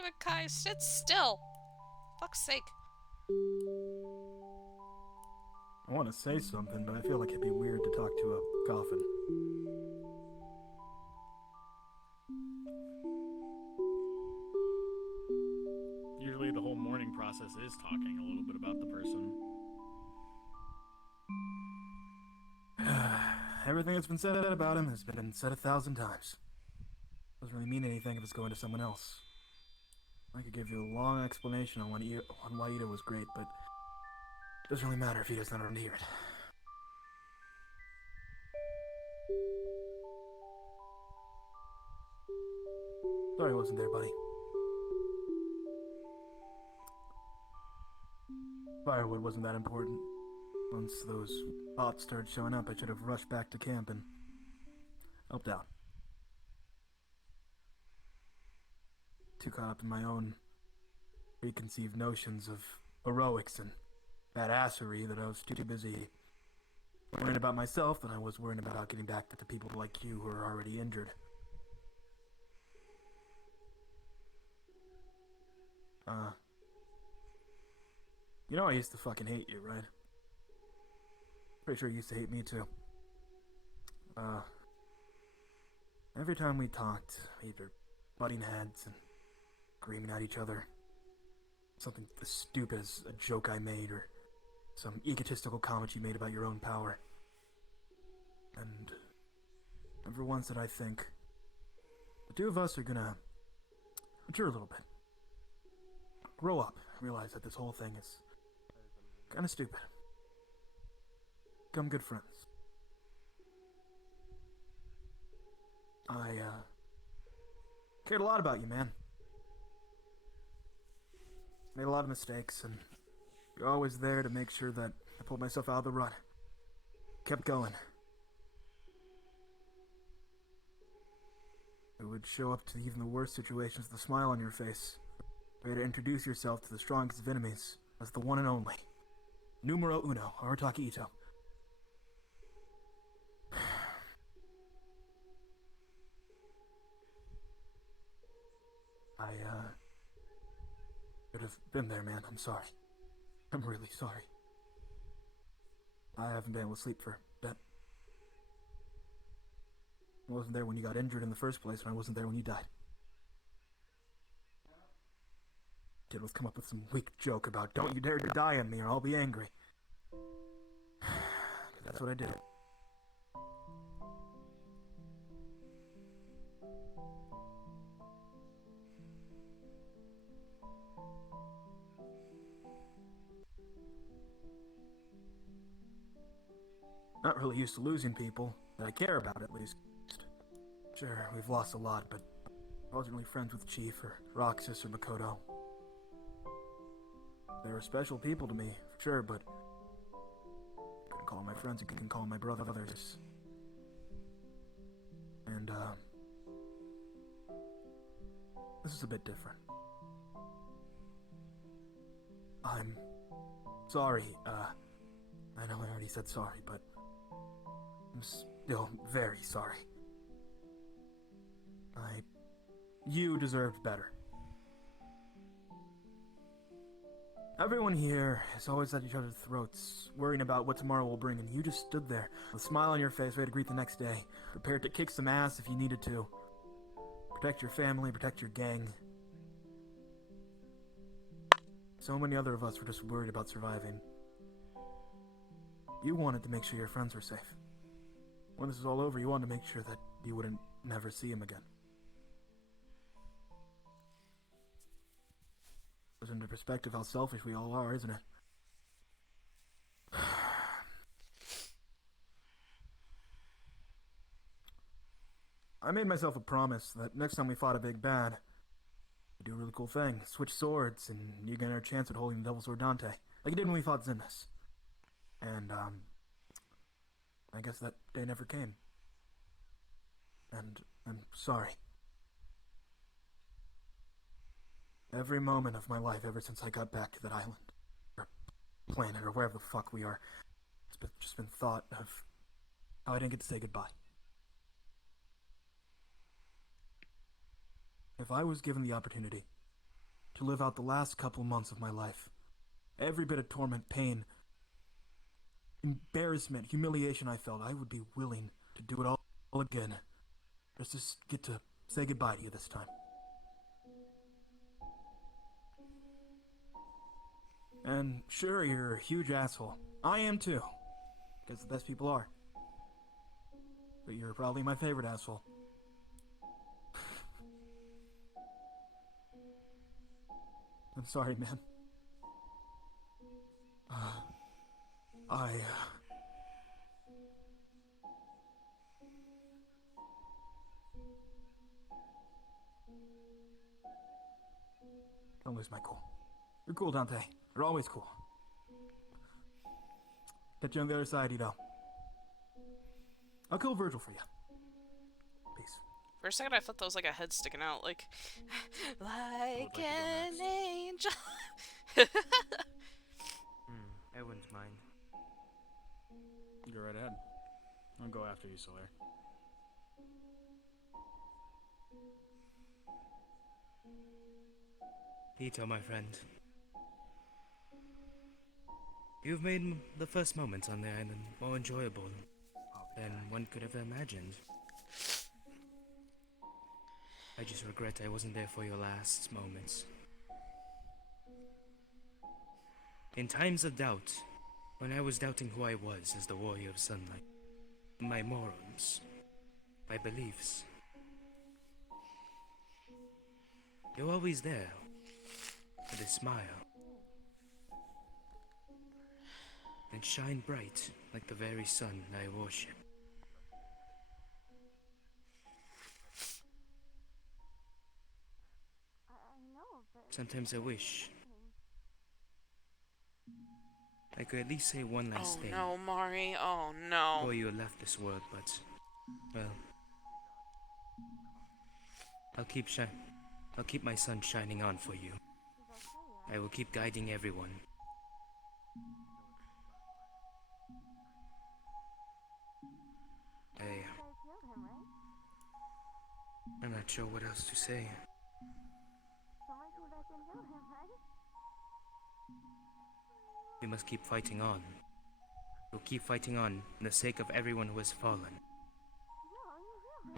even Kai. Sit still. Fuck's sake. I want to say something, but I feel like it'd be weird to talk to a coffin. Usually the whole mourning process is talking a little bit about the person. Everything that's been said about him has been said 1,000 times. Doesn't really mean anything if it's going to someone else. I could give you a long explanation on why Itto was great, but it doesn't really matter if he doesn't want to hear it. Sorry I wasn't there, buddy. Firewood wasn't that important. Once those bots started showing up, I should have rushed back to camp and helped out. Too caught up in my own preconceived notions of heroics and badassery that I was too busy worrying about myself than I was worrying about getting back to people like you who are already injured. You know I used to fucking hate you, right? Pretty sure you used to hate me too. Every time we talked, either butting heads and screaming at each other. Something as stupid as a joke I made or some egotistical comment you made about your own power. And every once that I think the two of us are gonna mature a little bit. Grow up, realize that this whole thing is kinda stupid. Become good friends. I cared a lot about you, man. Made a lot of mistakes, and you're always there to make sure that I pulled myself out of the rut. Kept going. It would show up to even the worst situations with a smile on your face. Ready to introduce yourself to the strongest of enemies as the one and only. Numero uno, Arataki Itto. I should have been there, man. I'm sorry. I'm really sorry. I haven't been able to sleep for a bit. I wasn't there when you got injured in the first place, and I wasn't there when you died. Did was come up with some weak joke about don't you dare to die on me or I'll be angry. That's what I did. Not really used to losing people that I care about, at least. Sure, we've lost a lot, but I wasn't really friends with Chief or Roxas or Makoto. They were special people to me, for sure, but you can call them my friends, you can call them my brothers. And, this is a bit different. I'm sorry, I know I already said sorry, but I'm still very sorry. You deserved better. Everyone here is always at each other's throats, worrying about what tomorrow will bring, and you just stood there, with a smile on your face, ready to greet the next day, prepared to kick some ass if you needed to. Protect your family, protect your gang. So many other of us were just worried about surviving. You wanted to make sure your friends were safe. When this was all over, you wanted to make sure that you wouldn't never see him again. Puts into perspective how selfish we all are, isn't it? I made myself a promise that next time we fought a big bad, we'd do a really cool thing. Switch swords, and you get our chance at holding the Devil Sword Dante. Like you did when we fought Zinmas. And, I guess that day never came. And I'm sorry. Every moment of my life ever since I got back to that island, or planet, or wherever the fuck we are, it's just been thought of how I didn't get to say goodbye. If I was given the opportunity to live out the last couple months of my life. Every bit of torment, pain, embarrassment, humiliation I felt, I would be willing to do it all again. Just to get to say goodbye to you this time. And sure, you're a huge asshole. I am too. Because the best people are. But you're probably my favorite asshole. I'm sorry, man. Don't lose my cool. You're cool, Dante. You're always cool. Catch you on the other side, Itto. I'll kill Virgil for you. Peace. For a second, I thought that was like a head sticking out, like an angel. I wouldn't mind. Go right ahead. I'll go after you, Solaire. Itto, my friend. You've made the first moments on the island more enjoyable than one could have imagined. I just regret I wasn't there for your last moments. In times of doubt, when I was doubting who I was as the warrior of sunlight, my morals, my beliefs, you're always there, with a smile, and shine bright like the very sun I worship. Sometimes I wish I could at least say one last thing. Oh no, Mari. Oh no. Before you left this world, but, well, I'll keep my sun shining on for you. I will keep guiding everyone. I'm not sure what else to say. We must keep fighting on. We'll keep fighting on for the sake of everyone who has fallen.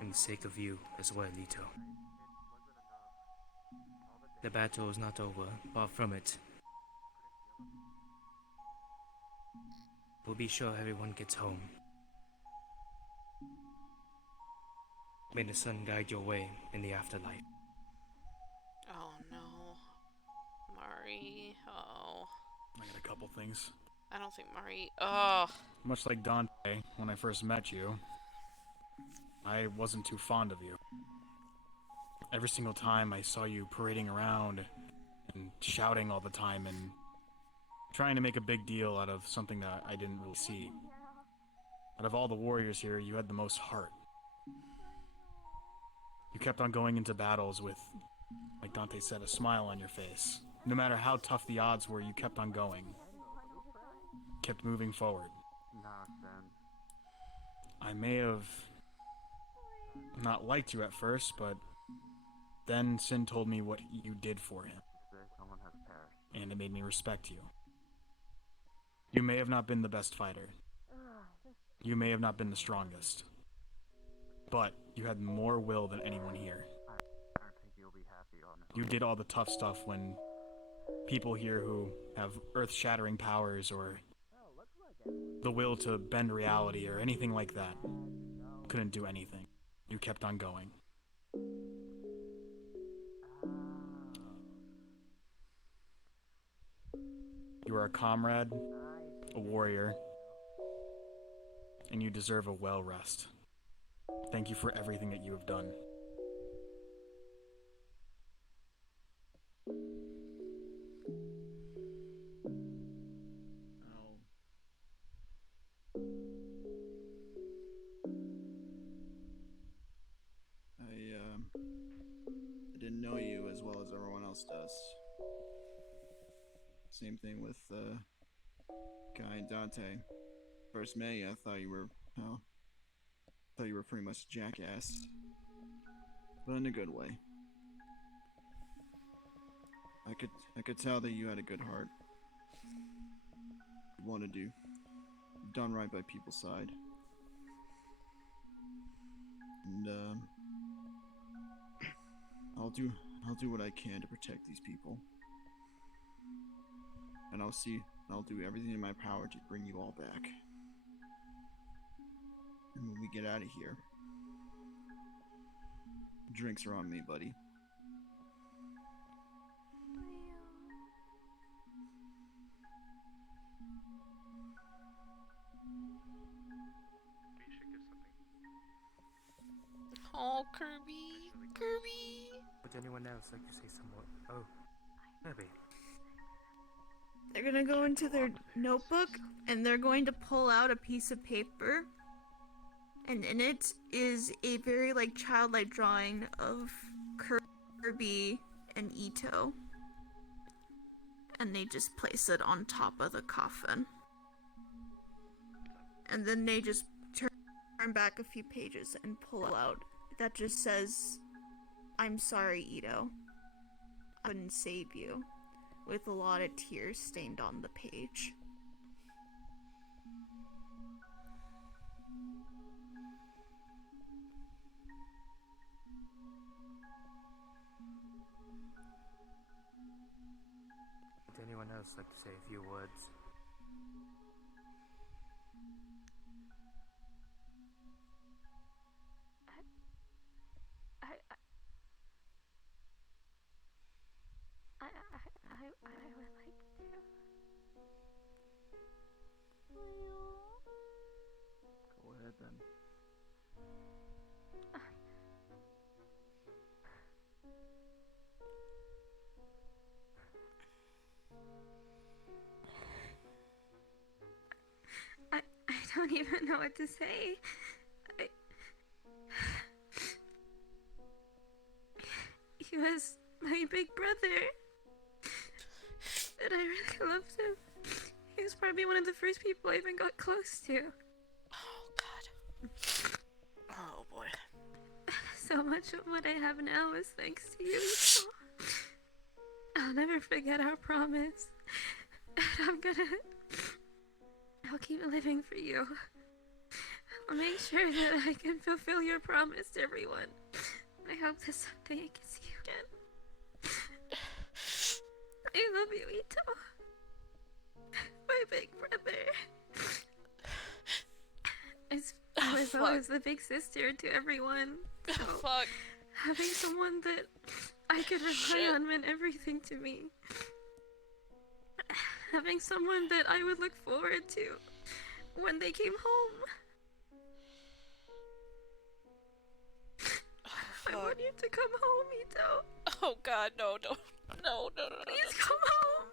And the sake of you as well, Itto. The battle is not over, far from it. We'll be sure everyone gets home. May the sun guide your way in the afterlife. Oh no. Mari. Oh. I got a couple things. I don't think Mari. Oh. Much like Dante, when I first met you, I wasn't too fond of you. Every single time I saw you parading around and shouting all the time and trying to make a big deal out of something that I didn't really see. Out of all the warriors here, you had the most heart. You kept on going into battles with, like Dante said, a smile on your face. No matter how tough the odds were, you kept on going. Kept moving forward. I may have not liked you at first, but then Sin told me what you did for him. And it made me respect you. You may have not been the best fighter. You may have not been the strongest. But you had more will than anyone here. You did all the tough stuff when people here who have earth-shattering powers or the will to bend reality or anything like that couldn't do anything. You kept on going. You are a comrade, a warrior, and you deserve a well rest. Thank you for everything that you have done. I didn't know you as well as everyone else does. Same thing with Guy and Dante. First met you, I thought you were, well, thought you were pretty much a jackass, but in a good way. I could tell that you had a good heart. You wanted to done right by people's side. And I'll do what I can to protect these people. And I'll do everything in my power to bring you all back. And when we get out of here, drinks are on me, buddy. Oh, Kirby. Kirby. Would anyone else like to say some more? Oh, Kirby. They're gonna go into their notebook and they're going to pull out a piece of paper, and in it is a very childlike drawing of Kirby and Itto, and they just place it on top of the coffin, and then they just turn back a few pages and pull out that just says, "I'm sorry, Itto. I couldn't save you," with a lot of tears stained on the page. Would anyone else like to say a few words? I would like to. Go ahead then. I don't even know what to say. He was my big brother. And I really loved him. He was probably one of the first people I even got close to. Oh, God. Oh, boy. So much of what I have now is thanks to you, Isabelle. I'll never forget our promise. And I'll keep living for you. I'll make sure that I can fulfill your promise to everyone. I hope that someday I can see you again. I love you, Itto. My big brother. I was always the big sister to everyone. So Fuck. having someone that I could rely on meant everything to me. Having someone that I would look forward to when they came home. I want you to come home, Itto. Oh, God, no. No. Please come home.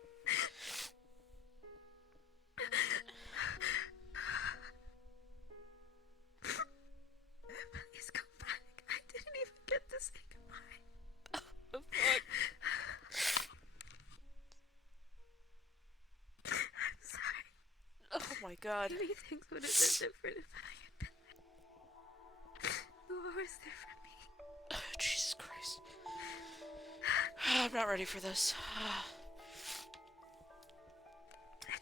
Please come back. I didn't even get to say goodbye. Oh, fuck. I'm sorry. Oh, my God. Maybe things would have been different if I had been there. You were always there for me. Oh, Jesus Christ. I'm not ready for this. I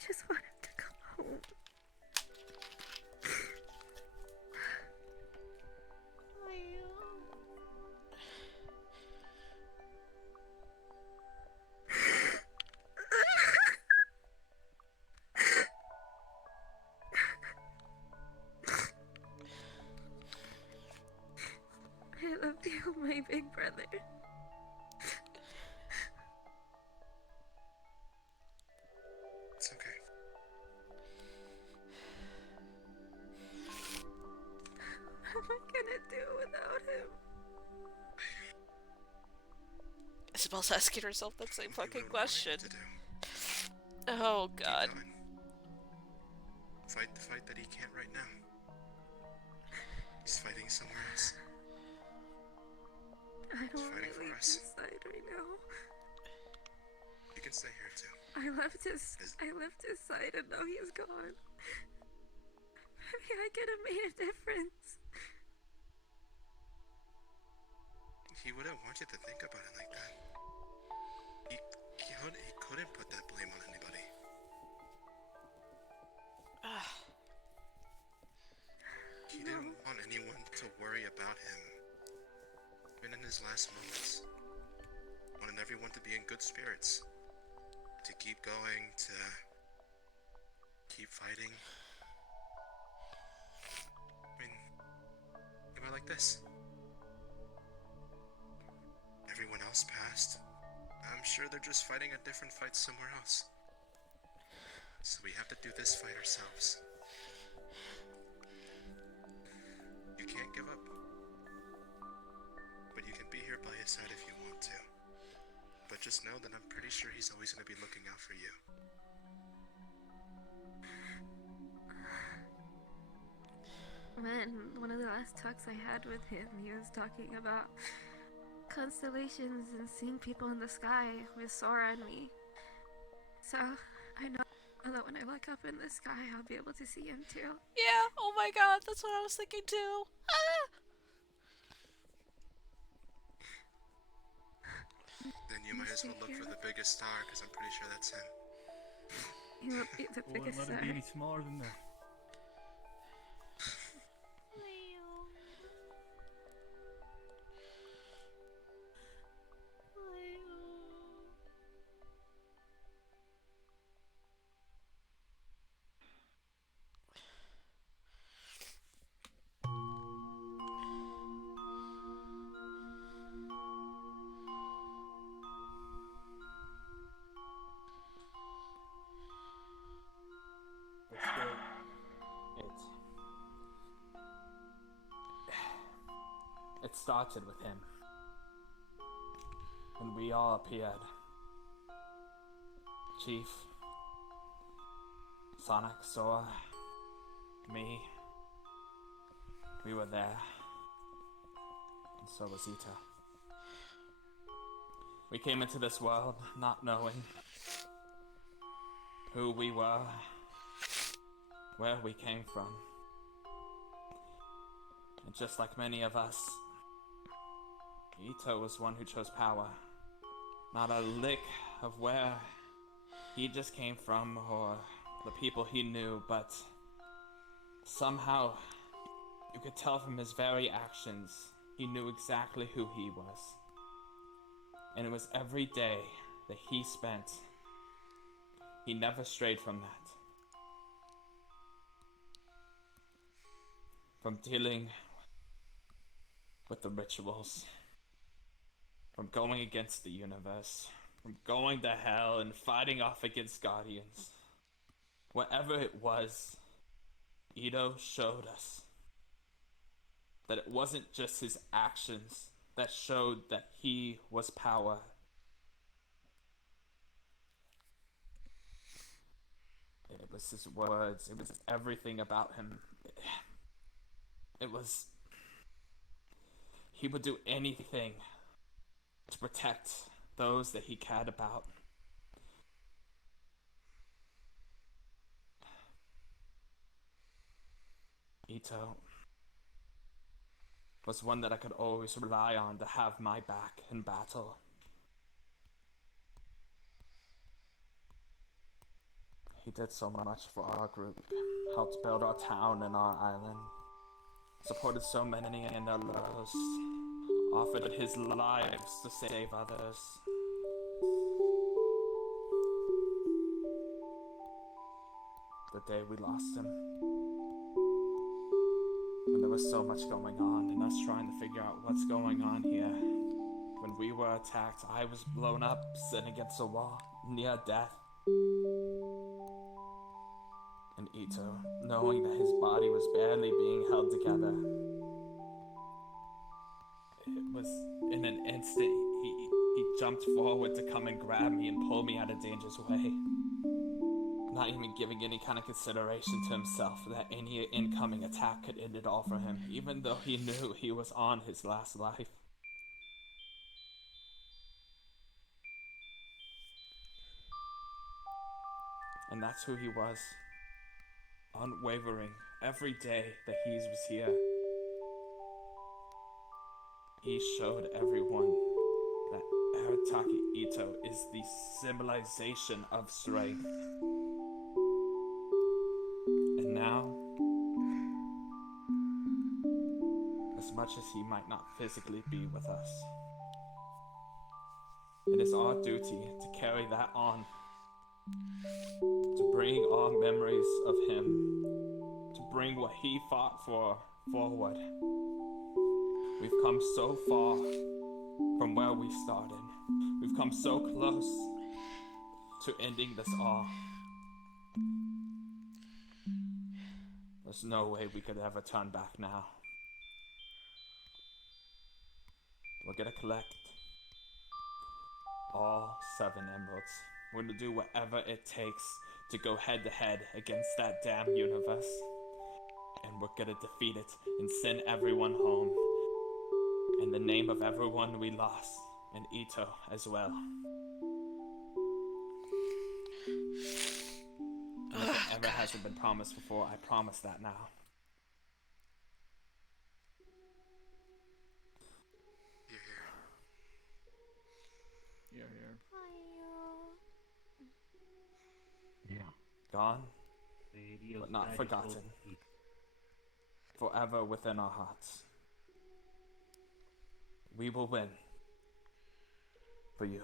just want him to come home. I love you, my big brother. It's okay. What am I gonna do without him? Isabelle's asking herself that same fucking You question. to do. Oh, God. Keep going. Fight the fight that he can't right now. He's fighting somewhere else. I don't want fighting to for leave us. his side right now. You can stay here too. I left his side and now he's gone. Maybe I could have made a difference. He wouldn't want you to think about it like that. couldn't put that blame on anybody. He didn't want anyone to worry about him. Even in his last moments. Wanted everyone to be in good spirits. To keep going, to keep fighting. I mean, think about it like this. Everyone else passed. I'm sure they're just fighting a different fight somewhere else. So we have to do this fight ourselves. You can't give up. But you can be here by his side if you want to. But just know that I'm pretty sure he's always going to be looking out for you. Man, one of the last talks I had with him, he was talking about constellations and seeing people in the sky with Sora and me. So, I know that when I look up in the sky, I'll be able to see him too. Yeah, oh my god, that's what I was thinking too. Ah! Then you might as well look for the biggest star, because I'm pretty sure that's him. He will be the Wouldn't biggest let star. it be any smaller than that. It started with him. When we all appeared. Chief, Sonic, Sora, me. We were there. And so was Itto. We came into this world not knowing who we were, where we came from. And just like many of us, Itto was one who chose power. Not a lick of where he just came from or the people he knew, but somehow you could tell from his very actions he knew exactly who he was. And it was every day that he spent. He never strayed from that. From dealing with the rituals, from going against the universe, from going to hell and fighting off against guardians. Whatever it was, Itto showed us that it wasn't just his actions that showed that he was power. It was his words, it was everything about him. It was... He would do anything to protect those that he cared about. Itto was one that I could always rely on to have my back in battle. He did so much for our group, helped build our town and our island, supported so many in their lows, offered his lives to save others. The day we lost him, when there was so much going on and us trying to figure out what's going on here. When we were attacked, I was blown up, sitting against a wall, near death. And Itto, knowing that his body was barely being held together, it was in an instant, he jumped forward to come and grab me and pull me out of danger's way. Not even giving any kind of consideration to himself that any incoming attack could end it all for him, even though he knew he was on his last life. And that's who he was. Unwavering, every day that he was here. He showed everyone that Arataki Itto is the symbolization of strength. And now, as much as he might not physically be with us, it is our duty to carry that on, to bring our memories of him, to bring what he fought for forward. We've come so far from where we started. We've come so close to ending this all. There's no way we could ever turn back now. We're gonna collect all 7 emeralds. We're gonna do whatever it takes to go head to head against that damn universe. And we're gonna defeat it and send everyone home. In the name of everyone we lost, and Itto as well. And whatever hasn't been promised before, I promise that now. You're here. Here, here. Gone, but not forgotten. Forever within our hearts. We will win. For you.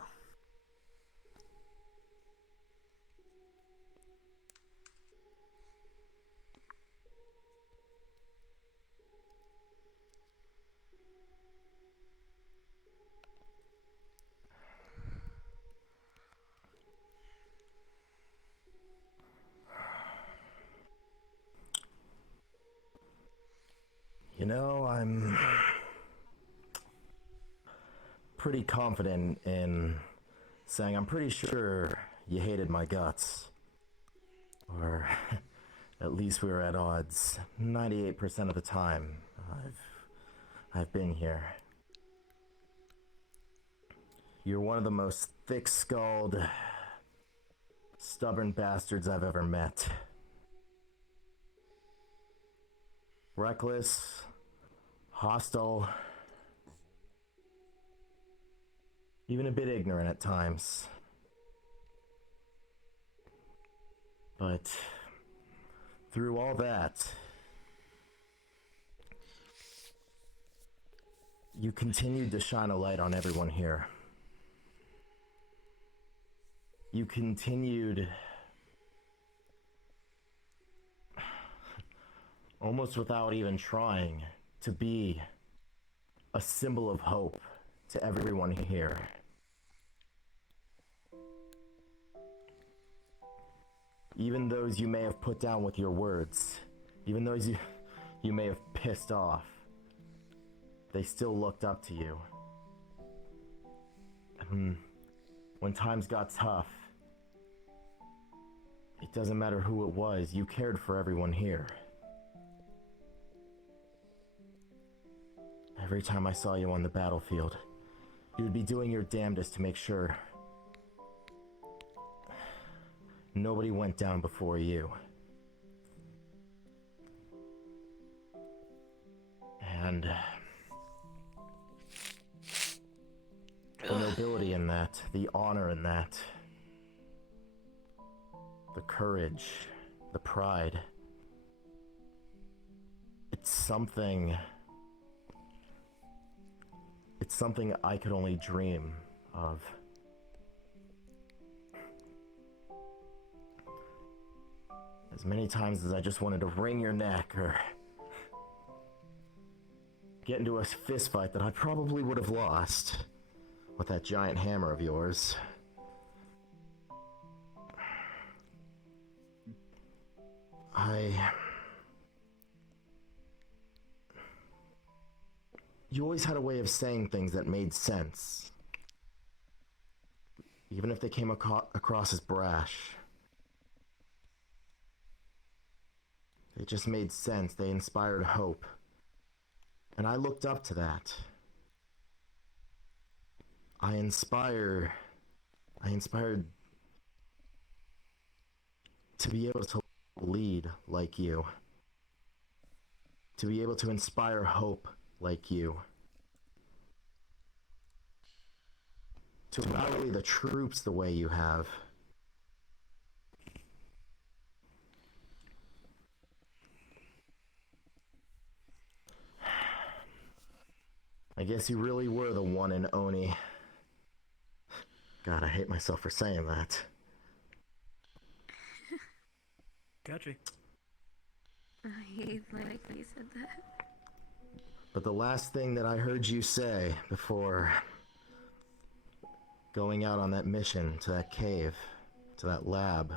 You know, I'm pretty confident in saying I'm pretty sure you hated my guts. Or at least we were at odds 98% of the time I've been here. You're one of the most thick-skulled, stubborn bastards I've ever met. Reckless, hostile, even a bit ignorant at times. But through all that, you continued to shine a light on everyone here. You continued, almost without even trying, to be a symbol of hope to everyone here. Even those you may have put down with your words, even those you may have pissed off, they still looked up to you. And when times got tough, it doesn't matter who it was, you cared for everyone here. Every time I saw you on the battlefield, you would be doing your damnedest to make sure nobody went down before you. And the nobility in that, the honor in that, the courage, the pride, it's something I could only dream of. As many times as I just wanted to wring your neck or get into a fist fight that I probably would have lost with that giant hammer of yours. You always had a way of saying things that made sense. Even if they came across as brash. They just made sense. They inspired hope. And I looked up to that. I inspired to be able to lead like you. To be able to inspire hope like you. to rally the troops the way you have. I guess you really were the one in Oni. God, I hate myself for saying that. Gotcha. I hate like you said that. But the last thing that I heard you say before going out on that mission to that cave, to that lab,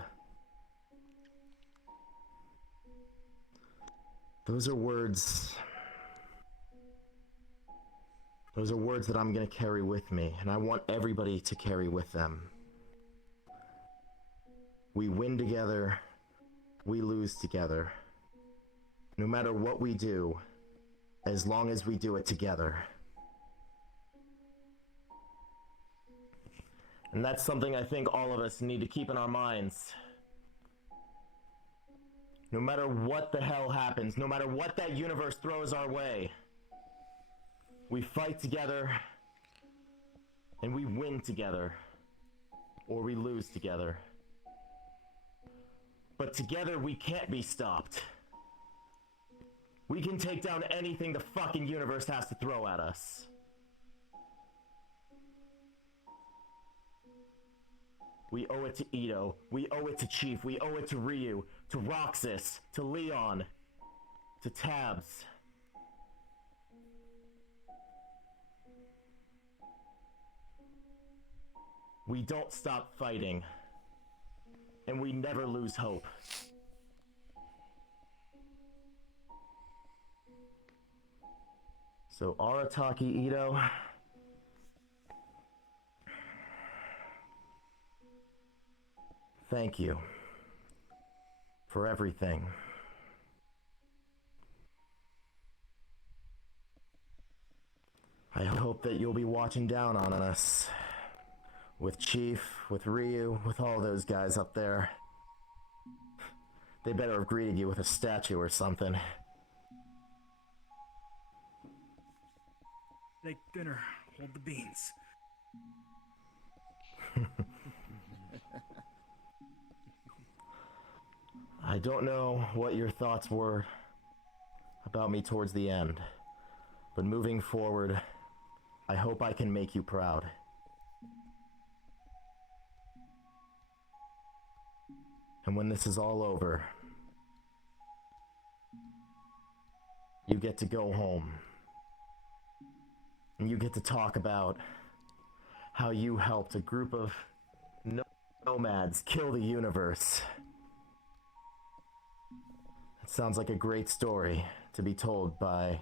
those are words that I'm gonna carry with me, and I want everybody to carry with them. We win together, we lose together. No matter what we do, as long as we do it together. And that's something I think all of us need to keep in our minds. No matter what the hell happens, no matter what that universe throws our way, we fight together, and we win together, or we lose together. But together we can't be stopped. We can take down anything the fucking universe has to throw at us. We owe it to Itto, we owe it to Chief, we owe it to Ryu, to Roxas, to Leon, to Tabs. We don't stop fighting, and we never lose hope. So Arataki Itto, thank you for everything. I hope that you'll be watching down on us. With Chief, with Ryu, with all those guys up there. They better have greeted you with a statue or something. Take dinner. Hold the beans. I don't know what your thoughts were about me towards the end, but moving forward, I hope I can make you proud. And when this is all over, you get to go home. And you get to talk about how you helped a group of nomads kill the universe. It sounds like a great story to be told by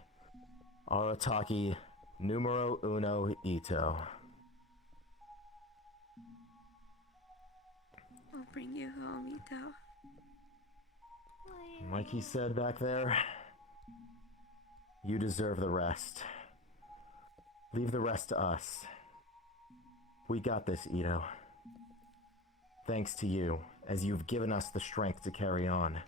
Arataki numero uno Itto. I'll bring you home, Itto. Like he said back there, you deserve the rest. Leave the rest to us. We got this, Itto. Thanks to you, as you've given us the strength to carry on.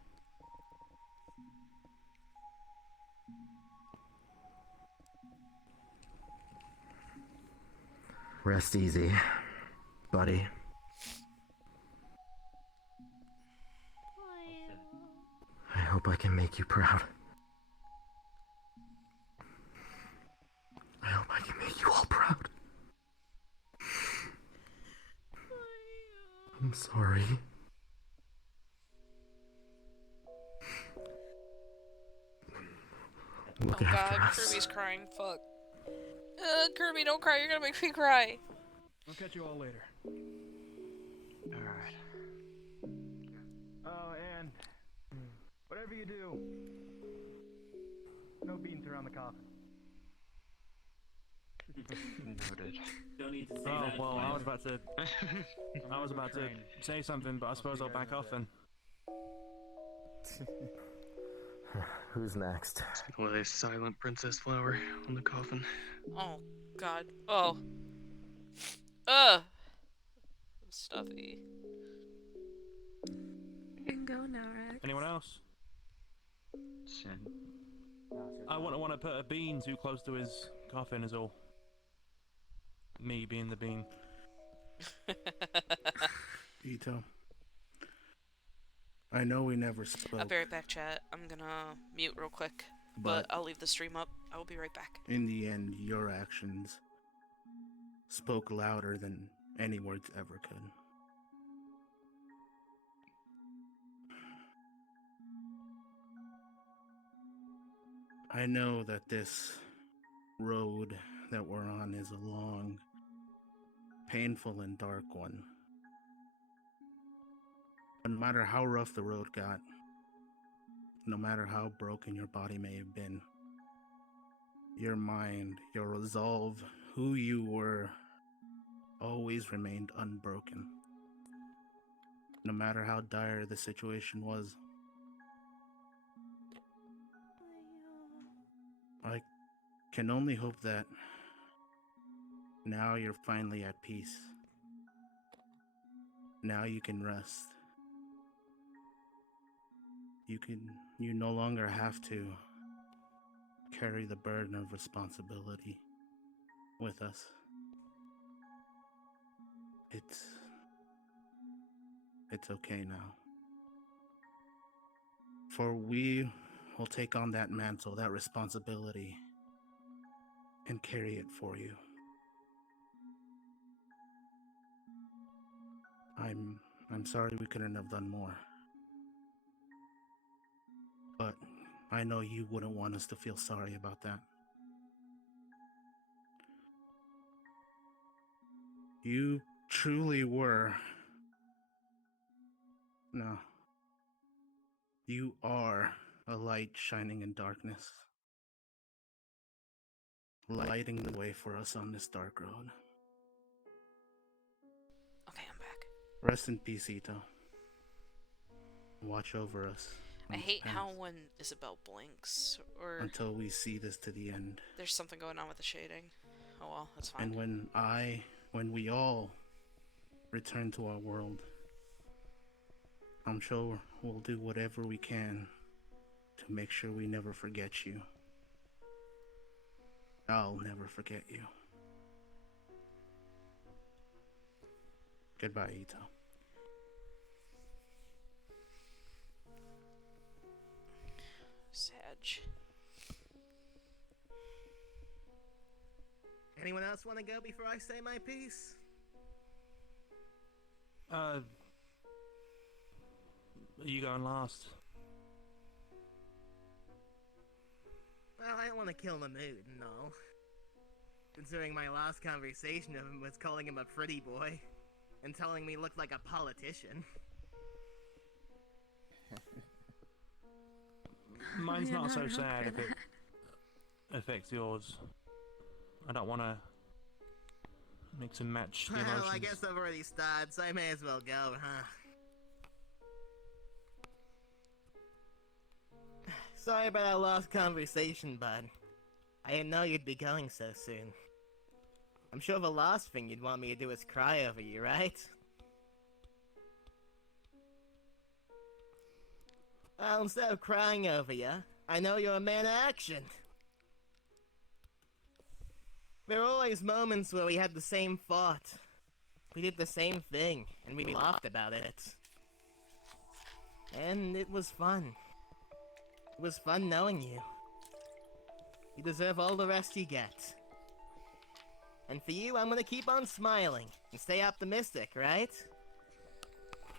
Rest easy, buddy. I hope I can make you proud. I hope I can make you all proud. I'm sorry. Look Oh after god, us. Kirby's crying. Fuck. Kirby, don't cry. You're gonna make me cry. I'll catch you all later. Alright. Oh, and whatever you do, no beans around the coffin. Noted. Don't need to say Oh, that. well, I was about to say something, but I suppose I'll back off then. Who's next? With a silent princess flower on the coffin. Oh god. Oh. Stuffy. You can go now, Rex. Anyone else? Sin. I wouldn't want to put a bean too close to his coffin is all. Me being the bean. Itto, I know we never spoke. I'll be right back, chat. I'm gonna mute real quick, but I'll leave the stream up. I will be right back. In the end, your actions spoke louder than any words ever could. I know that this road that we're on is a long, painful, and dark one. No matter how rough the road got, no matter how broken your body may have been, your mind, your resolve, who you were, always remained unbroken. No matter how dire the situation was. I can only hope that now you're finally at peace. Now you can rest. You no longer have to carry the burden of responsibility with us. It's okay now. For we will take on that mantle, that responsibility, and carry it for you. I'm sorry we couldn't have done more. But I know you wouldn't want us to feel sorry about that. You truly were. No. You are a light shining in darkness. Lighting the way for us on this dark road. Okay, I'm back. Rest in peace, Itto. Watch over us. I hate how when Isabelle blinks, or... until we see this to the end. There's something going on with the shading. Oh well, that's fine. And when we all return to our world, I'm sure we'll do whatever we can to make sure we never forget you. I'll never forget you. Goodbye, Itto. Sag. Anyone else want to go before I say my piece? Are you going last? Well, I don't want to kill the mood and all. Considering my last conversation of him was calling him a pretty boy, and telling me he looked like a politician. Mine's You're not so wrong sad for if it affects yours. I don't want to mix and match the emotions. Well, I guess I've already started, so I may as well go, huh? Sorry about our last conversation, bud. I didn't know you'd be going so soon. I'm sure the last thing you'd want me to do is cry over you, right? Well, instead of crying over you, I know you're a man of action. There were always moments where we had the same thought. We did the same thing, and we laughed about it. And it was fun. It was fun knowing you. You deserve all the rest you get. And for you, I'm gonna keep on smiling and stay optimistic, right?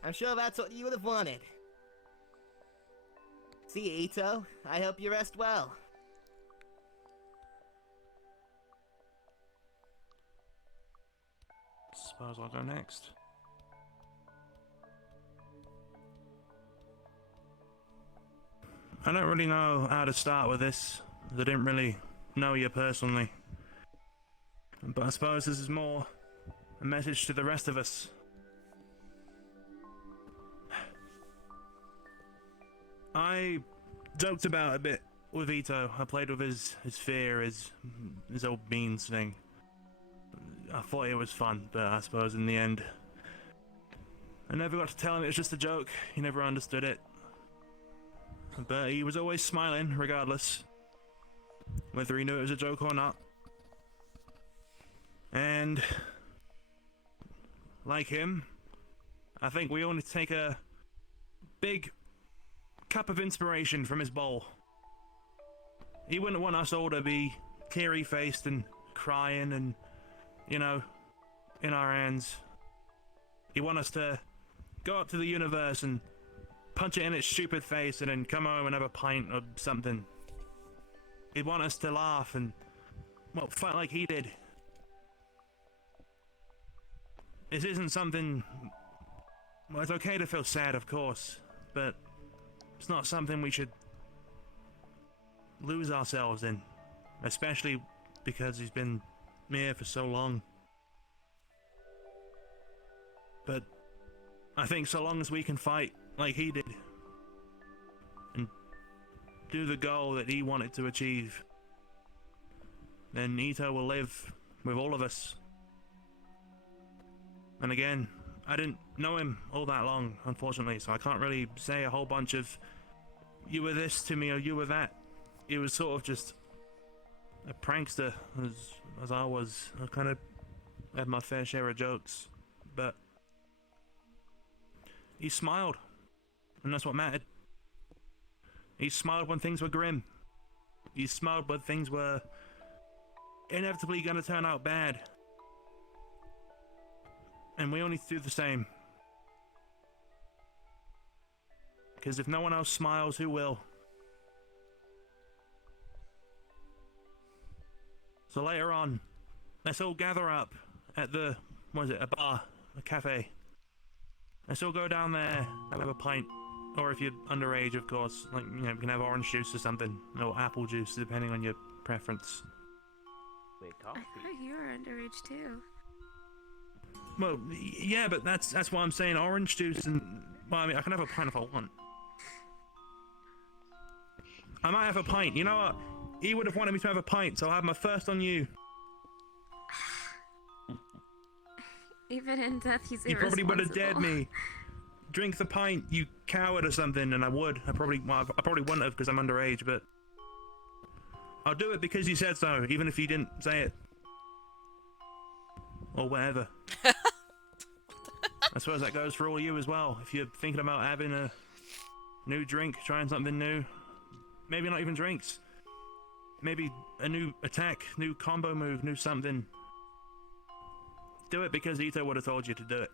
I'm sure that's what you would have wanted. See you, Itto. I hope you rest well. Suppose I'll go next. I don't really know how to start with this, as I didn't really know you personally. But I suppose this is more a message to the rest of us. I joked about a bit with Itto. I played with his fear, his old beans thing. I thought it was fun, but I suppose in the end, I never got to tell him it was just a joke. He never understood it. But he was always smiling, regardless, whether he knew it was a joke or not. And like him, I think we all need to take a big cup of inspiration from his bowl. He wouldn't want us all to be teary-faced and crying and, you know, in our hands. He want us to go up to the universe and punch it in its stupid face and then come home and have a pint or something. He'd want us to laugh and, well, fight like he did. This isn't something... Well, it's okay to feel sad, of course, but it's not something we should lose ourselves in, especially because he's been here for so long. But I think so long as we can fight like he did and do the goal that he wanted to achieve, then Itto will live with all of us. And again, I didn't know him all that long, unfortunately, so I can't really say a whole bunch of you were this to me or you were that. He was sort of just a prankster, as I was. I kind of had my fair share of jokes, but he smiled, and that's what mattered. He smiled when things were grim. He smiled when things were inevitably going to turn out bad. And we all need to do the same. Because if no one else smiles, who will? So later on, let's all gather up at the, what is it, a bar, a cafe. Let's all go down there and have a pint. Or if you're underage, of course, like, you know, we can have orange juice or something. Or apple juice, depending on your preference. I thought you were underage too. Well, yeah, but that's what I'm saying. Orange juice and... Well, I mean, I can have a pint if I want. I might have a pint. You know what? He would have wanted me to have a pint, so I'll have my first on you. Even in death, he's You probably would have dared irresponsible. me. Drink the pint, you coward or something, and I would. I probably wouldn't have because I'm underage, but... I'll do it because you said so, even if you didn't say it. Or whatever. I suppose that goes for all you as well. If you're thinking about having a new drink, trying something new, maybe not even drinks, maybe a new attack, new combo move, new something. Do it because Itto would have told you to do it.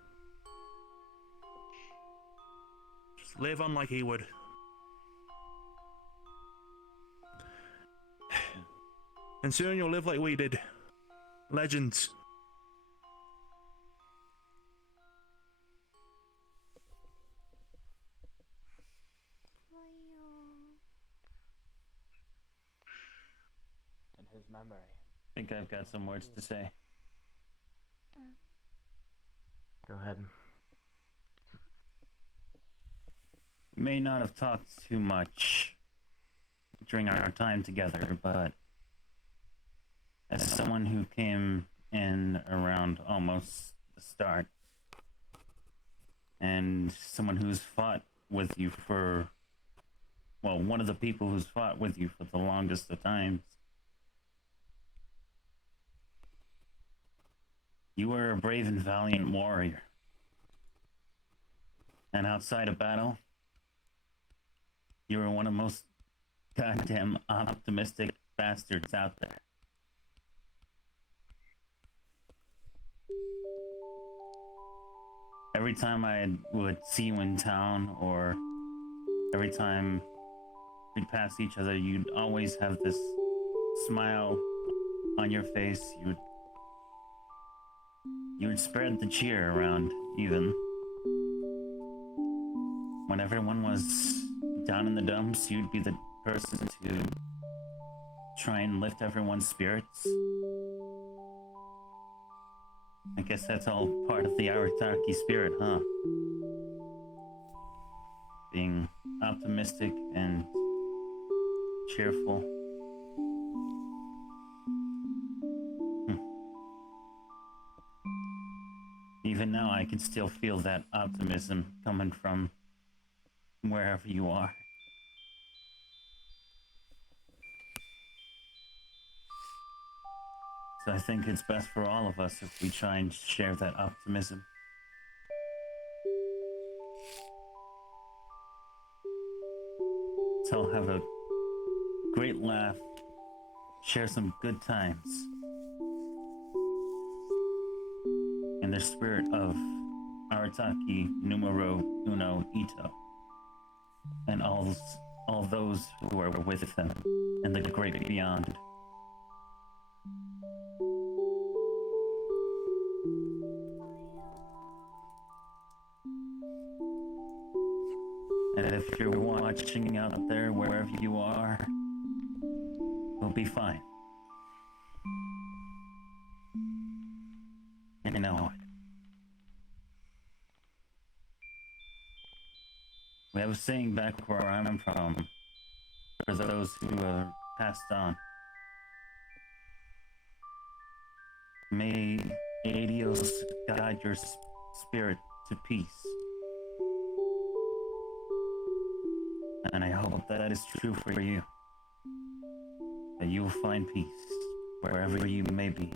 Just live on like he would. And soon you'll live like we did. Legends. In his memory. I think I've got some words to say. Go ahead. We may not have talked too much during our time together, but as someone who came in around almost the start, and someone who's fought with you for, well, one of the people who's fought with you for the longest of times, you were a brave and valiant warrior. And outside of battle, you were one of the most goddamn optimistic bastards out there. Every time I would see you in town, or every time we'd pass each other, you'd always have this smile on your face. You would spread the cheer around, even. When everyone was down in the dumps, you'd be the person to try and lift everyone's spirits. I guess that's all part of the Arataki spirit, huh? Being optimistic and cheerful. Even now, I can still feel that optimism coming from wherever you are. So I think it's best for all of us if we try and share that optimism. all have a great laugh, share some good times in the spirit of Arataki numero uno Itto and all those who are with them in the great beyond. And if you're watching out there, wherever you are, we'll be fine. And you know it. We have a saying back where I'm from, for those who are passed on. May Adios guide your spirit to peace. And I hope that is true for you. That you will find peace wherever you may be.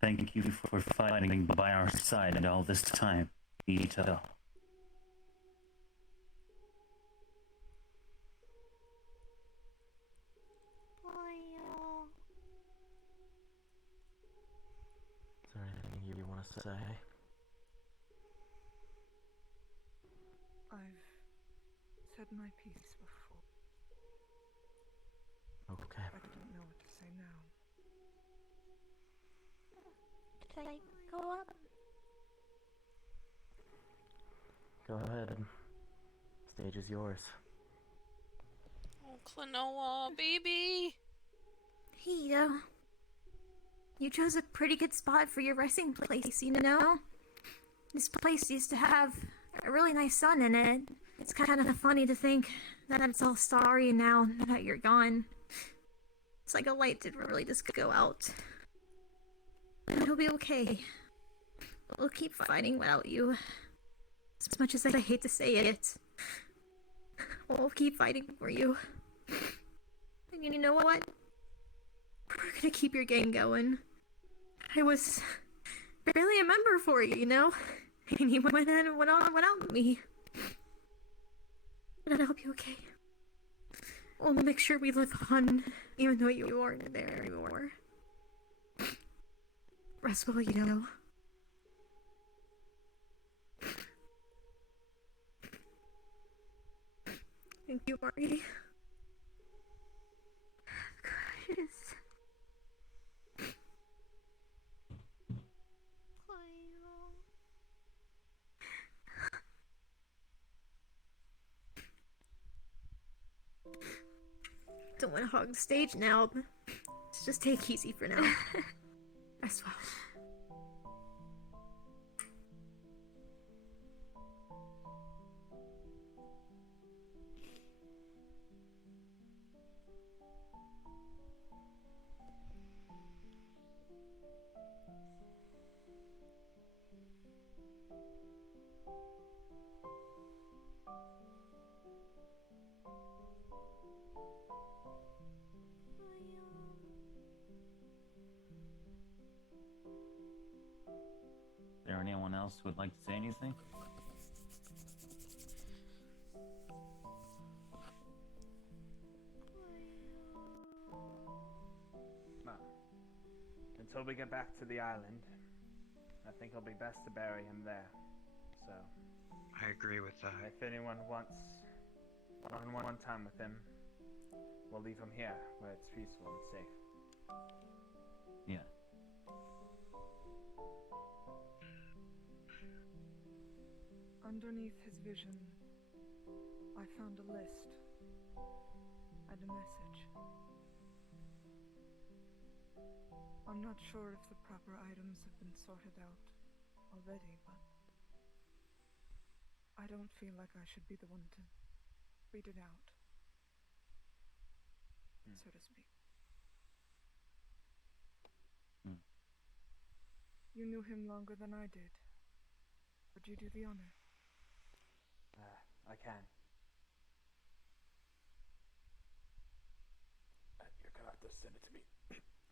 Thank you for fighting by our side all this time, Itto. Is there anything you want to say? I've said my piece before. Okay. I don't know what to say now. Can I go up? Go ahead. Stage is yours. Oh, Klonoa, baby! Hey, you chose a pretty good spot for your resting place, you know? This place used to have a really nice sun in it. It's kind of funny to think that it's all starry now that you're gone. It's like a light did really just go out. But it'll be okay. We'll keep fighting without you. As much as I hate to say it, we'll keep fighting for you. And you know what? We're gonna keep your game going. I was barely a member for you, you know? And you went in and went on without me. But I'll be okay. We'll make sure we live on, even though you aren't there anymore. Rest well, you know. Thank you, Marty. Goodness. Don't want to hog the stage now, but let's just take easy for now. Rest well. Is there anyone else who would like to say anything? No. Until we get back to the island, I think it'll be best to bury him there. So, I agree with that. if anyone wants one time with him, we'll leave him here where it's peaceful and safe. Yeah. Underneath his vision, I found a list and a message. I'm not sure if the proper items have been sorted out already, but I don't feel like I should be the one to read it out, so to speak. You knew him longer than I did. Would you do the honor? I can. You're gonna have to send it to me.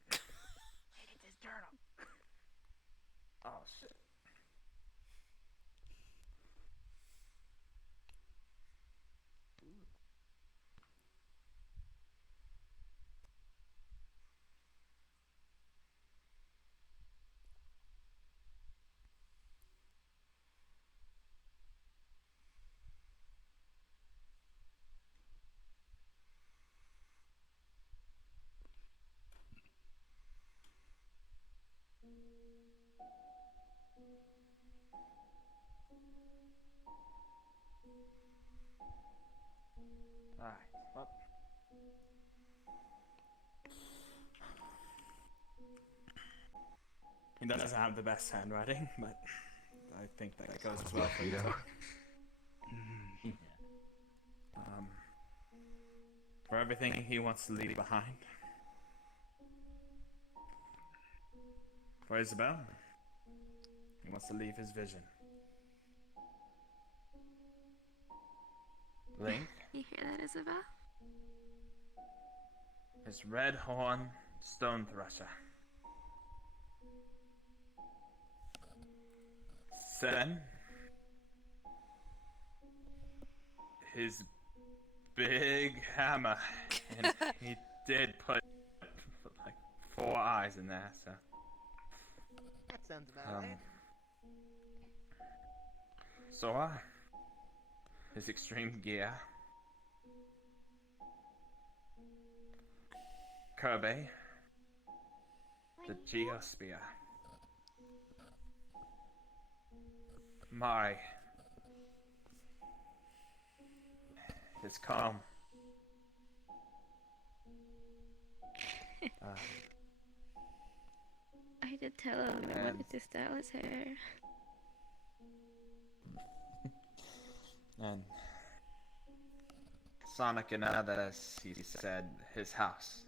It's his journal. Oh shit. Alright, well. He doesn't have the best handwriting, but I think that goes well for you. For everything he wants to leave behind. For Isabelle, he wants to leave his vision. Link, You hear that, Isabelle? his red horn stone thresher. Sen, his big hammer, and he did put like 4 eyes in there, so. That sounds about right. Sora, his extreme gear. Kirby, the geosphere. Mari, his comb. I did tell him I wanted to style his hair. And Sonic and others, he said, his house.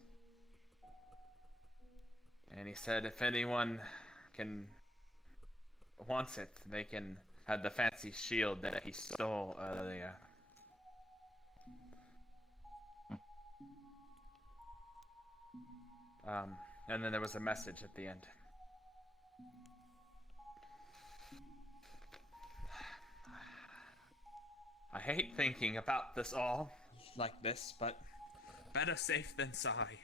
And he said if anyone wants it, they can have the fancy shield that he stole earlier. And then there was a message at the end. I hate thinking about this all like this, but better safe than sorry.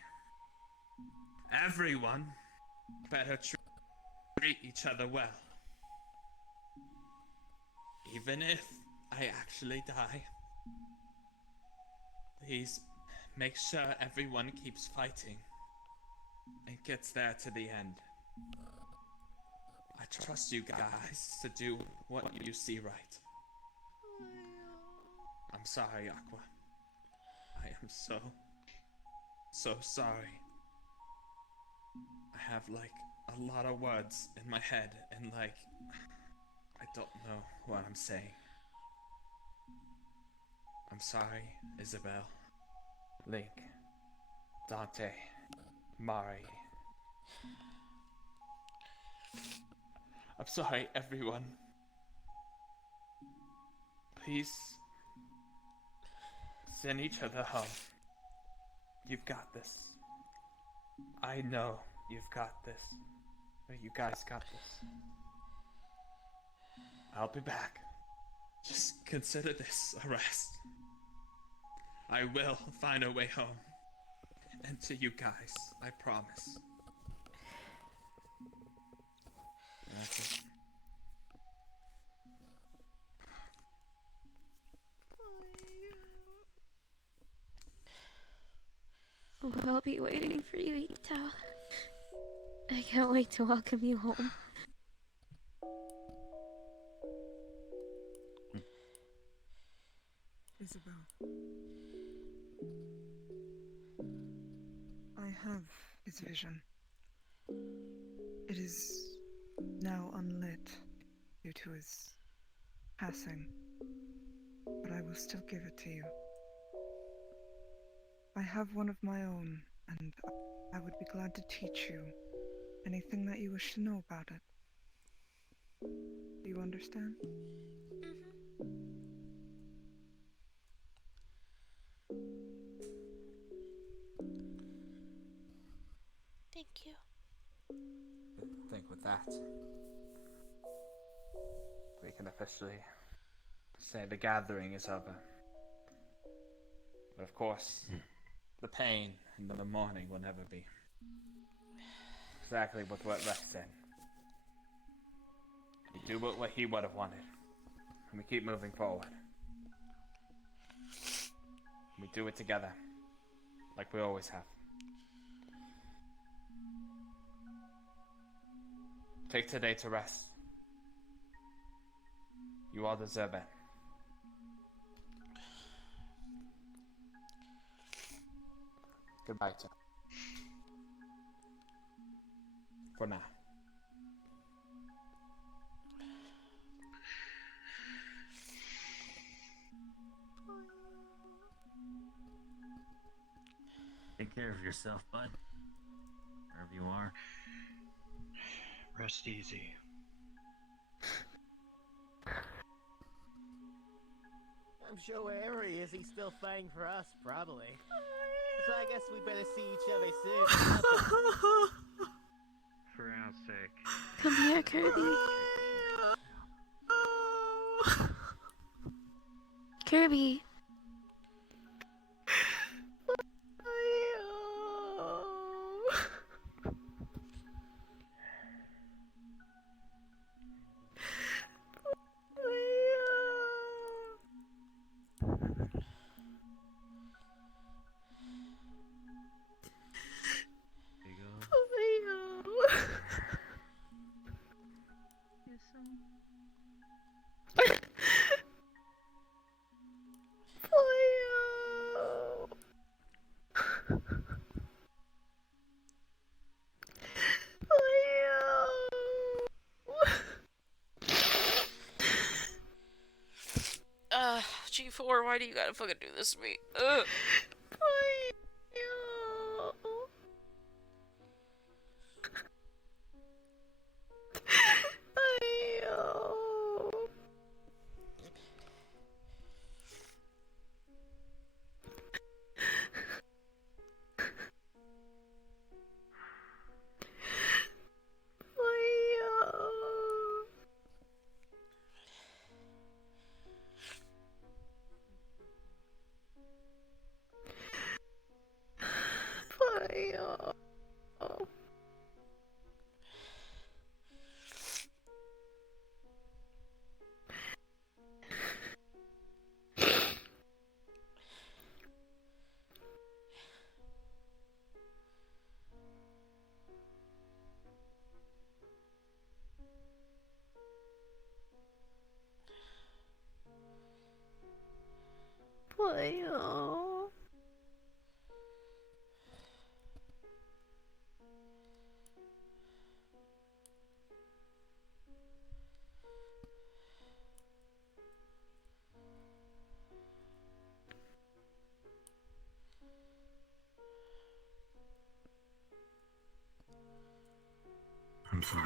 Everyone better treat each other well. Even if I actually die, please make sure everyone keeps fighting and gets there to the end. I trust you guys to do what you see right. I'm sorry, Aqua. I am so sorry. I have like a lot of words in my head and like I don't know what I'm saying. I'm sorry, Isabelle, Link, Dante, Mari. I'm sorry, everyone. Please send each other home. You've got this. I know you've got this. You guys got this. I'll be back. Just consider this a rest. I will find a way home. And to you guys, I promise. And that's it. I'll be waiting for you, Itto. I can't wait to welcome you home. Isabelle. I have his vision. It is now unlit due to his passing, but I will still give it to you. I have one of my own, and I would be glad to teach you anything that you wish to know about it. Do you understand? Thank you. I think with that, we can officially say the gathering is over. But of course, the pain in the morning will never be. Exactly what Rex said. We do what he would have wanted. And we keep moving forward. We do it together. Like we always have. Take today to rest. You all deserve it. Goodbye, Tim. For now. Take care of yourself, bud. Wherever you are. Rest easy. I'm sure wherever he is, he's still fighting for us, probably. So I guess we better see each other soon. For our sake. Come here, Kirby. Kirby. G4, why do you gotta fucking do this to me? Ugh. I'm sorry.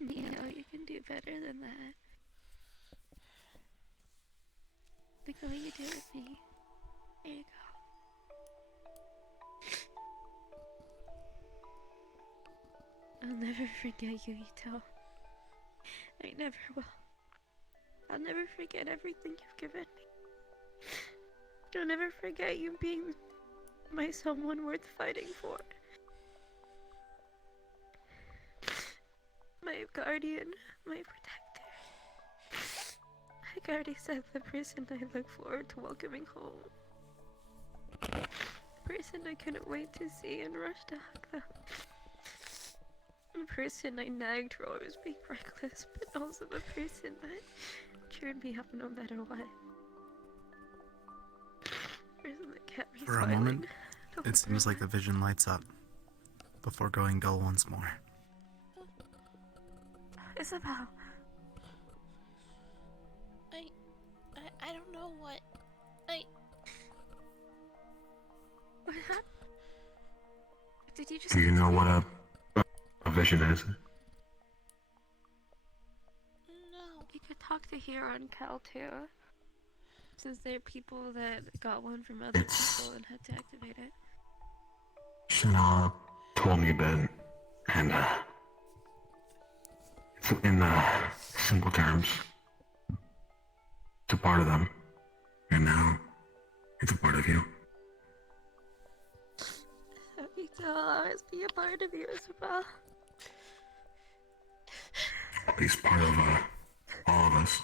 You know you can do better than that. Look at what you do with me. There you go. I'll never forget you, Itto. I never will. I'll never forget everything you've given me. I'll never forget you being my someone worth fighting for. My guardian, my protector. Like I already said, the person I look forward to welcoming home. The person I couldn't wait to see and rush to hug them. The person I nagged for always being reckless, but also the person that cheered me up no matter what. The person that kept me For a smiling. moment, it seems like the vision lights up, before going dull once more. Isabelle. I don't know what. What happened? Did you just? Do you know what a vision is? No. You could talk to Hero and Cal too. Since they're people that got one from other people and had to activate it. Shana told me a bit, and it's in simple terms. It's a part of them, and now it's a part of you. I'll always be a part of you, Isabelle. At least part of all of us.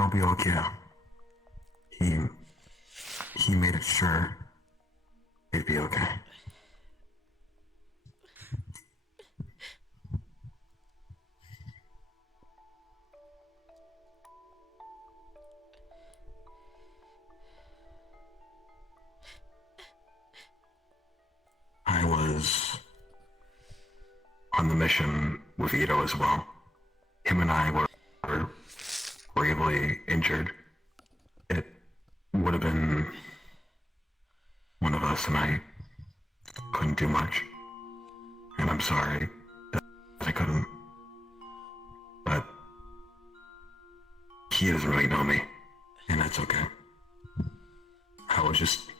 it'll be okay. He made it sure it'd be okay. I was on the mission with Itto as well. Him and I were gravely injured. It would have been one of us, and I couldn't do much. And I'm sorry that I couldn't. But he doesn't really know me, and that's okay. I was just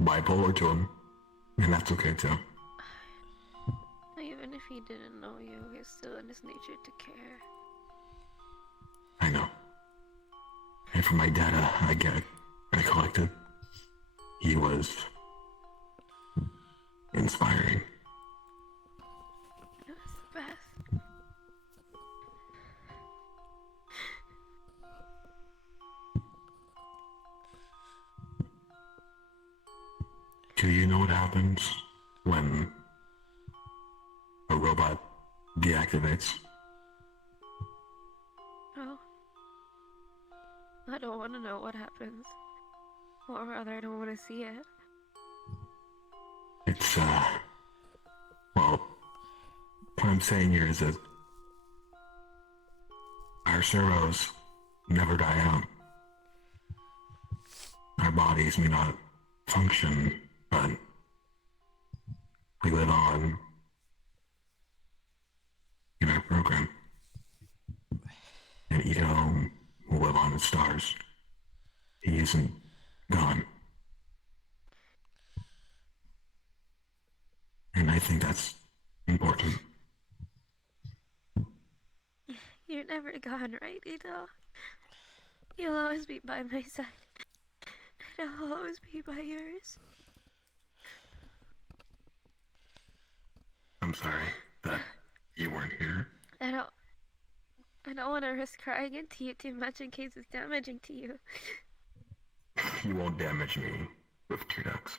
bipolar to him, and that's okay too. Even if he didn't know you, it's still in his nature to care. I know. And from my data I collected, he was inspiring. It was the best. Do you know what happens when a robot deactivates? Oh. I don't want to know what happens. Or rather, I don't want to see it. It's, well, what I'm saying here is that our servos never die out. Our bodies may not function, but we live on in our program. And Itto will live on in stars. He isn't gone. And I think that's important. You're never gone, right, Itto? You'll always be by my side. And I'll always be by yours. I'm sorry that you weren't here. I don't want to risk crying into you too much in case it's damaging to you. You won't damage me with tear ducts.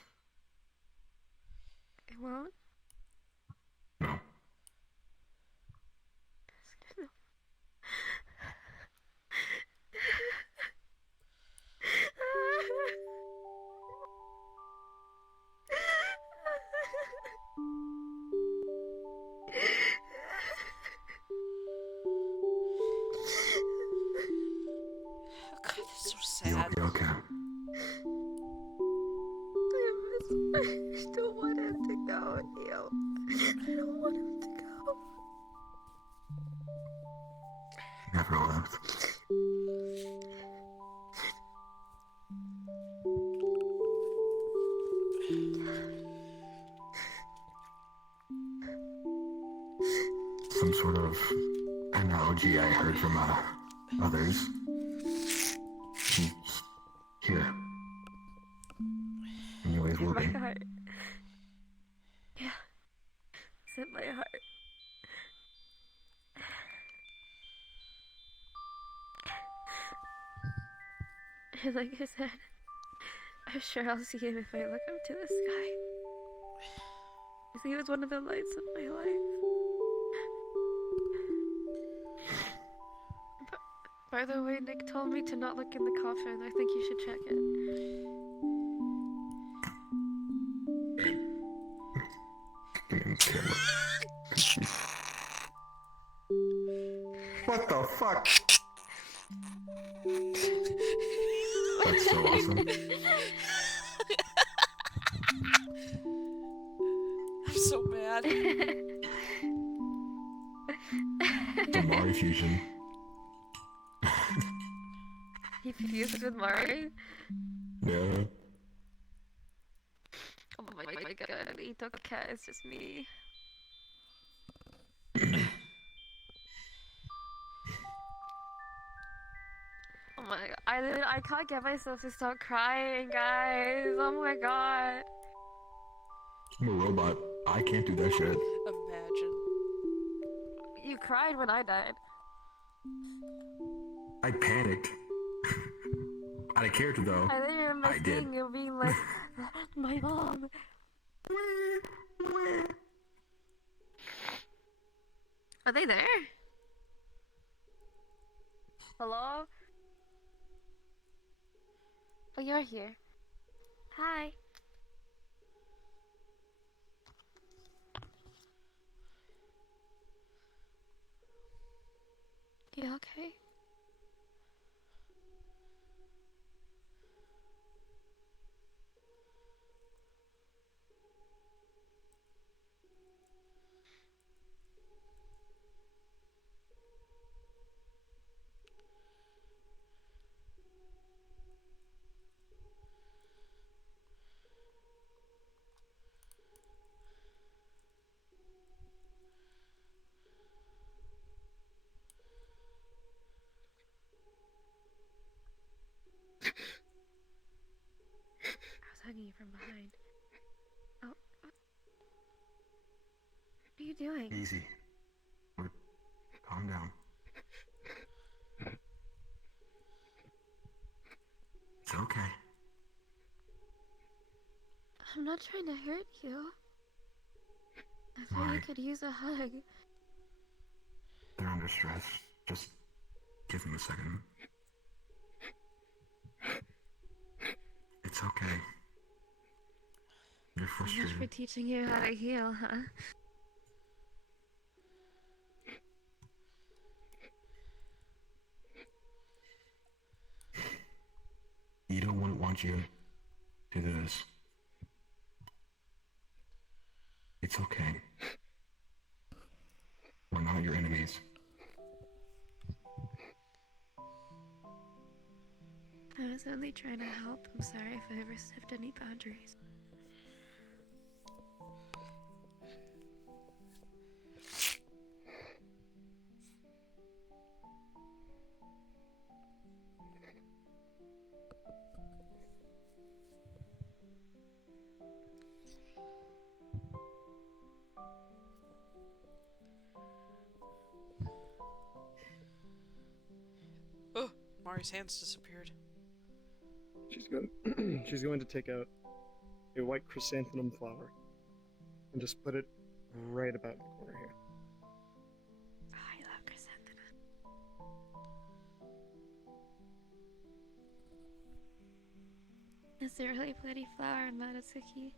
It won't? No. No. God, that's so sad. You'll be okay. I don't want him to go, Neil. I don't want him to go. Never left. Some sort of analogy I heard from others. He's here. Anyways, we'll My be. heart. Yeah. It's in my heart. And like I said, I'm sure I'll see him if I look up to the sky. Because he was one of the lights of my life. By the way, Nick told me to not look in the coffin. I think you should check it. What the fuck? That's so awesome. I'm so mad. The Mari fusion. He fused with Mari? Yeah. Oh my god, Itto cat is just me. Oh my god, I can't get myself to stop crying, guys. Oh my god. I'm a robot. I can't do that shit. Imagine. You cried when I died. I panicked. Out of character, though, I think you're I did. mistaken of being like my mom. Are they there? Hello? Oh, you're here. Hi. You okay? I was hugging you from behind. Oh. What are you doing? Easy. Calm down. It's okay. I'm not trying to hurt you. I thought you Alright. could use a hug. They're under stress. Just give them a second. It's okay. You're So much frustrated. for teaching you how to heal, huh? Itto wouldn't want you to do this. It's okay. We're not your enemies. I was only trying to help. I'm sorry if I ever stepped any boundaries. Oh, Mari's hands disappeared. She's going to take out a white chrysanthemum flower and just put it right about in the corner here. Oh, I love chrysanthemum. Is there really plenty flower in Madatsuki?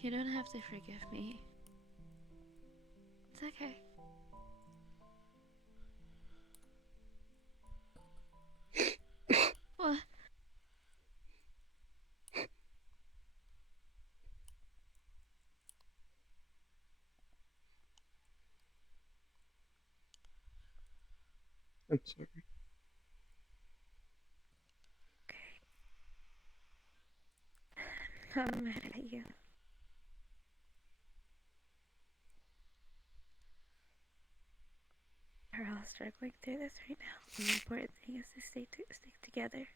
You don't have to forgive me. It's okay. What? I'm sorry. I'm mad at you. We're all struggling through this right now. The important thing is to stick together.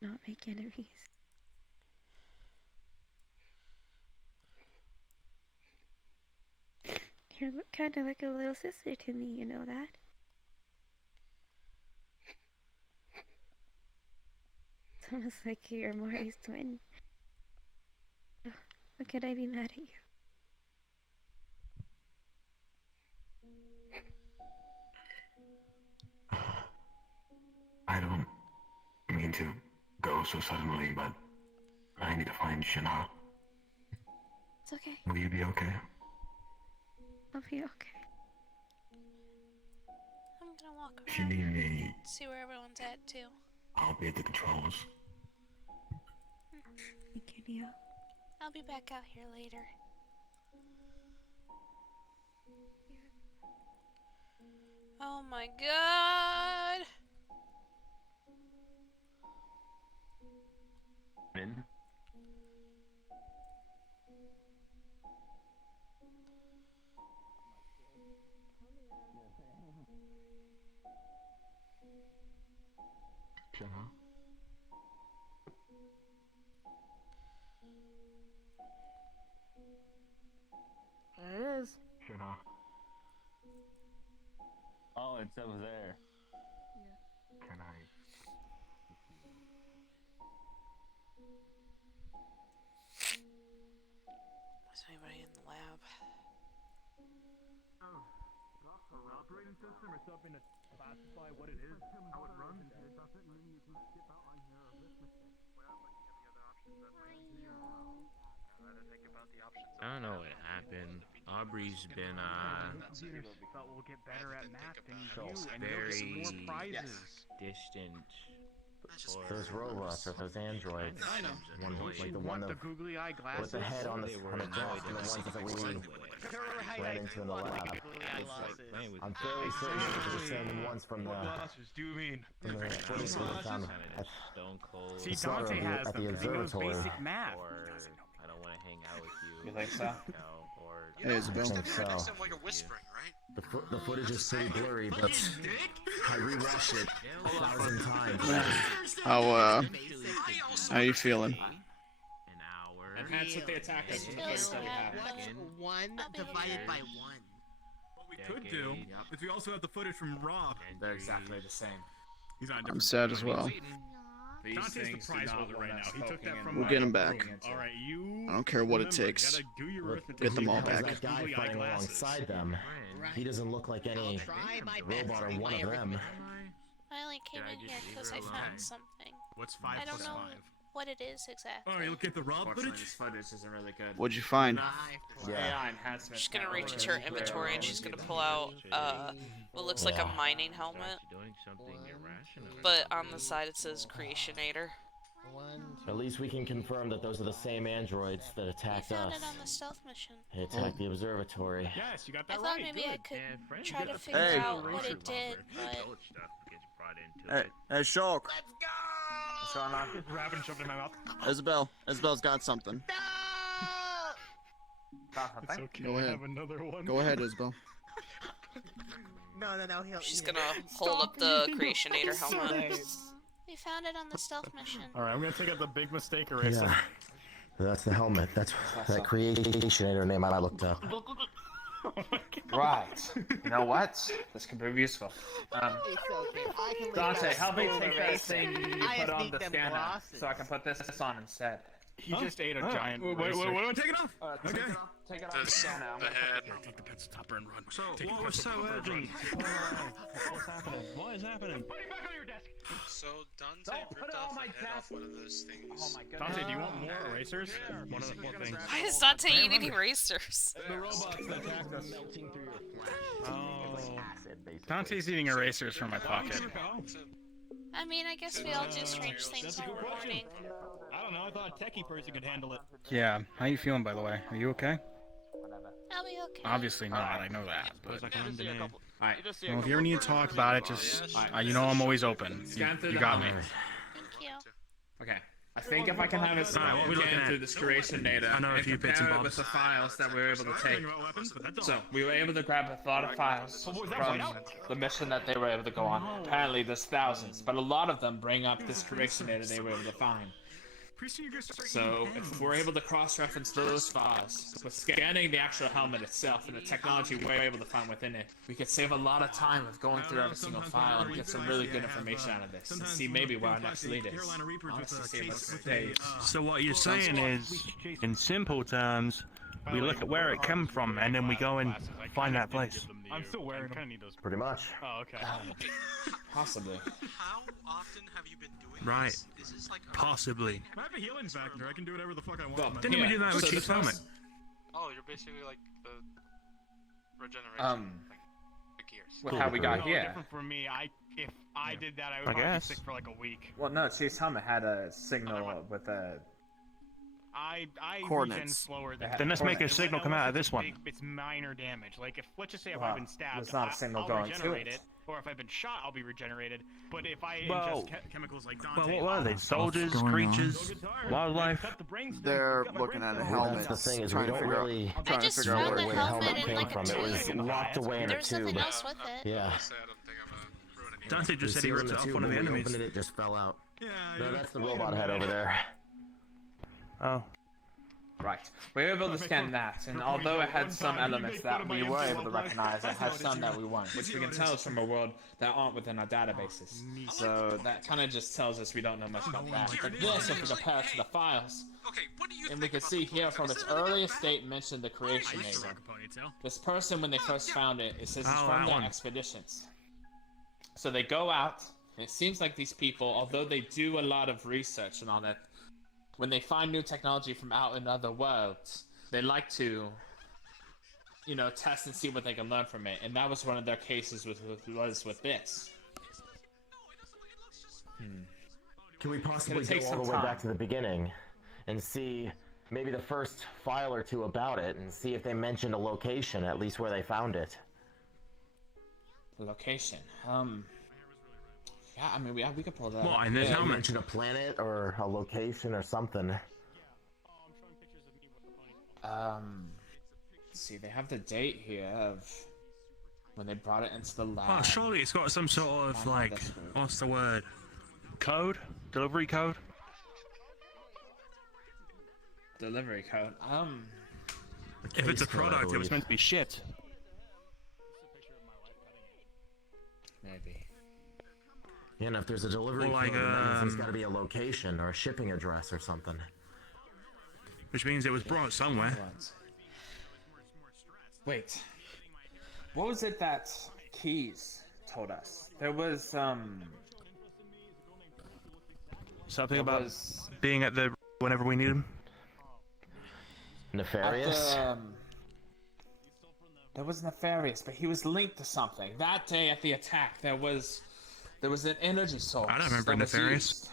Not make enemies. You're kind of like a little sister to me, you know that? It's almost like you're Mori's twin. How could I be mad at you? I don't mean to go so suddenly, but I need to find Shana. It's okay. Will you be okay? I'll be okay. I'm gonna walk If you around need me, see where everyone's at too. I'll be at the controls. Thank you, Neo. I'll be back out here later. Oh my god! Min? Shinha? There it is. Shinha? Oh, it's over there. Can I? Is anybody in the lab? Operating system or something to classify what it is, how it runs. It doesn't mean you can skip out on your arithmetic. I don't know what happened. Aubrey's been But we'll get better at math than you, and very you'll get more prizes. distant. Those robots or those androids. One, like the one The googly eye glasses. with the head on the desk, and the ones that we ran into in the lab. I'm fairly certain it was the same ones from the. What glasses do you mean? From the footage that we found at Stone Cold. See, Dante has at them. the He knows observatory. basic math. Or I don't want to hang out with you. You think so? No, or Hey, Isabelle. I think so. Next time while you're whispering, right? The footage is pretty blurry, but I rewatched it 1,000 times. How you feeling? And that's what they attack us with. What's one divided by one? What we could do is we also have the footage from Rob. They're exactly the same. He's on a I'm different. sad as well. These Dante's the things prize do not holder right want now. us He took poking that in from We'll my get him room. back. All right, you. I don't care what it remember, takes. gotta do your Look, arithmetic. Get them all how's back. that guy Googly eye fighting glasses. alongside them? He doesn't look like any Try my robot or one of them. I only came in here because I found something. What's 5 I don't plus know 5? what it is exactly. Oh, you look at the Rob Unfortunately, footage. this footage isn't really good. What'd you find? AI enhancements. She's gonna can't reach really into her do inventory and it. she's gonna pull out what looks like a mining helmet, Doing something irrational. but on the side it says Creationator. At least we can confirm that those are the same androids that I attacked found us. it on the stealth mission. They attacked the observatory. Yes, you got I that thought right. maybe I could Yeah, try to friends figure Hey. out what it did, but Hey, Shulk. What's going on? Rabbit jumped in my mouth. Isabelle's got something. It's okay. Go I ahead. have another one. Go ahead, Isabelle. No. she's gonna hold up the Creationator helmet. We found it on the stealth mission. All right, I'm gonna take out the big mistake eraser. Yeah. That's the helmet. That's that Creationator name I looked up. Right. You know what? This could be useful. It's okay. I can leave Dante, that help me school take that eraser. thing you I put just on need the them scanner glasses. so I can put this on instead. He just ate a Oh. giant. Wait, eraser. what am I taking off? Take Okay. it off. Take it off the This scanner. I'm the gonna head. Take the pencil topper and run. So, Take what the was pencil so topper and urgent? What's happening? What is happening? Put it back on your desk. So Dante Don't put ripped it on off my the head off desk. one of those things. Oh my goodness. Dante, do you want more erasers? One of the things. Why is Dante eating erasers? The robots that attacked us. Oh. Dante's eating erasers from my pocket. I mean, I guess we all do strange things while we're mourning. I don't know. I thought a techie person could handle it. Yeah. How you feeling, by the way? Are you okay? I'll be okay. Obviously not. I know that. But Alright. well, if you ever need to talk about it, just you know I'm always open. You got me. Thank you. Okay. I think if I can have it Alright, what we looking scan at? through this creation data I know a and few bits and compare it with bobs. the files that we were able to take. Thinking about weapons, but that's all. So, we were able to grab a lot of files from the mission that they were able to go on. Apparently there's thousands, but a lot of them bring up this creation data they were able to find. So, if we're able to cross-reference those files with scanning the actual helmet itself and the technology we're able to find within it, we could save a lot of time of going through every single file and get some really good information out of this and see maybe where our next lead is. Honestly, see what's days. So what you're saying is, in simple terms, we look at where it came from and then we go and find that place. I'm still wearing them. Pretty much. Oh, okay. Possibly. How often have you been doing Right. this? Is this like Possibly. I have a healing factor. I can do whatever the fuck I want. Well, man. Didn't we do that with so Chief's the helmet? first- Oh, you're basically like the regeneration. Like the gears. With how we got No, here. different for me. If I did that, I would I probably guess. be sick for like a week. Well, no, Chief's helmet had a signal with a... I regen Coordinates. slower than. Then let's make a Coordinates. signal come out of this one. It's minor damage. Like if let's just say if Well, I've been stabbed, there's not a signal I'll going to regenerate it. it. or if I've been shot, I'll be regenerated. But if I Well- ingest chemicals like Well, Dante, what were they? Soldiers, creatures, wildlife? They're looking at helmets. That's the thing is we trying to don't figure out- really trying to figure out where where the helmet came from. It was locked away in a There was tube. something else with it. Yeah. Dante just said he You see ripped in it the off tube, one of the when we enemies. opened it, it just fell out. No, that's the robot head over there. Oh. Right. We were able to scan that, and although it had some elements that we were able to recognize, it had some that we weren't, which we can tell is from a world that aren't within our databases. So that kind of just tells us we don't know much about that. But this, if we compare it to the files, and we can see here from its earliest date mentioned the creation name. This person, when they first found it, it says it's Oh, from that their one. expeditions. So they go out, and it seems like these people, although they do a lot of research and all that, when they find new technology from out in other worlds, they like to, you know, test and see what they can learn from it. And that was one of their cases with this. Can we possibly It's gonna go take all the some way time. back to the beginning and see maybe the first file or two about it and see if they mentioned a location, at least where they found it? The location. Yeah, I mean, we could pull that. What, up. in this Yeah, helmet? Mention a planet or a location or something. Let's see, they have the date here of when they brought it into the lab. Oh, surely it's got some sort of, Might have like, this. what's the word? Code? Delivery code? Delivery code. If it's a Case code, I product, it was believe. meant to be shipped. Maybe. Yeah, and if there's a delivery Well, like, code, then that means there's got to be a location or a shipping address or something. Which means it was brought somewhere. Wait. What was it that Keys told us? There was Something There about was- being at the whenever we need them. Nefarious? There was Nefarious, but he was linked to something. That day at the attack, there was an energy source. I don't remember that was Nefarious. used.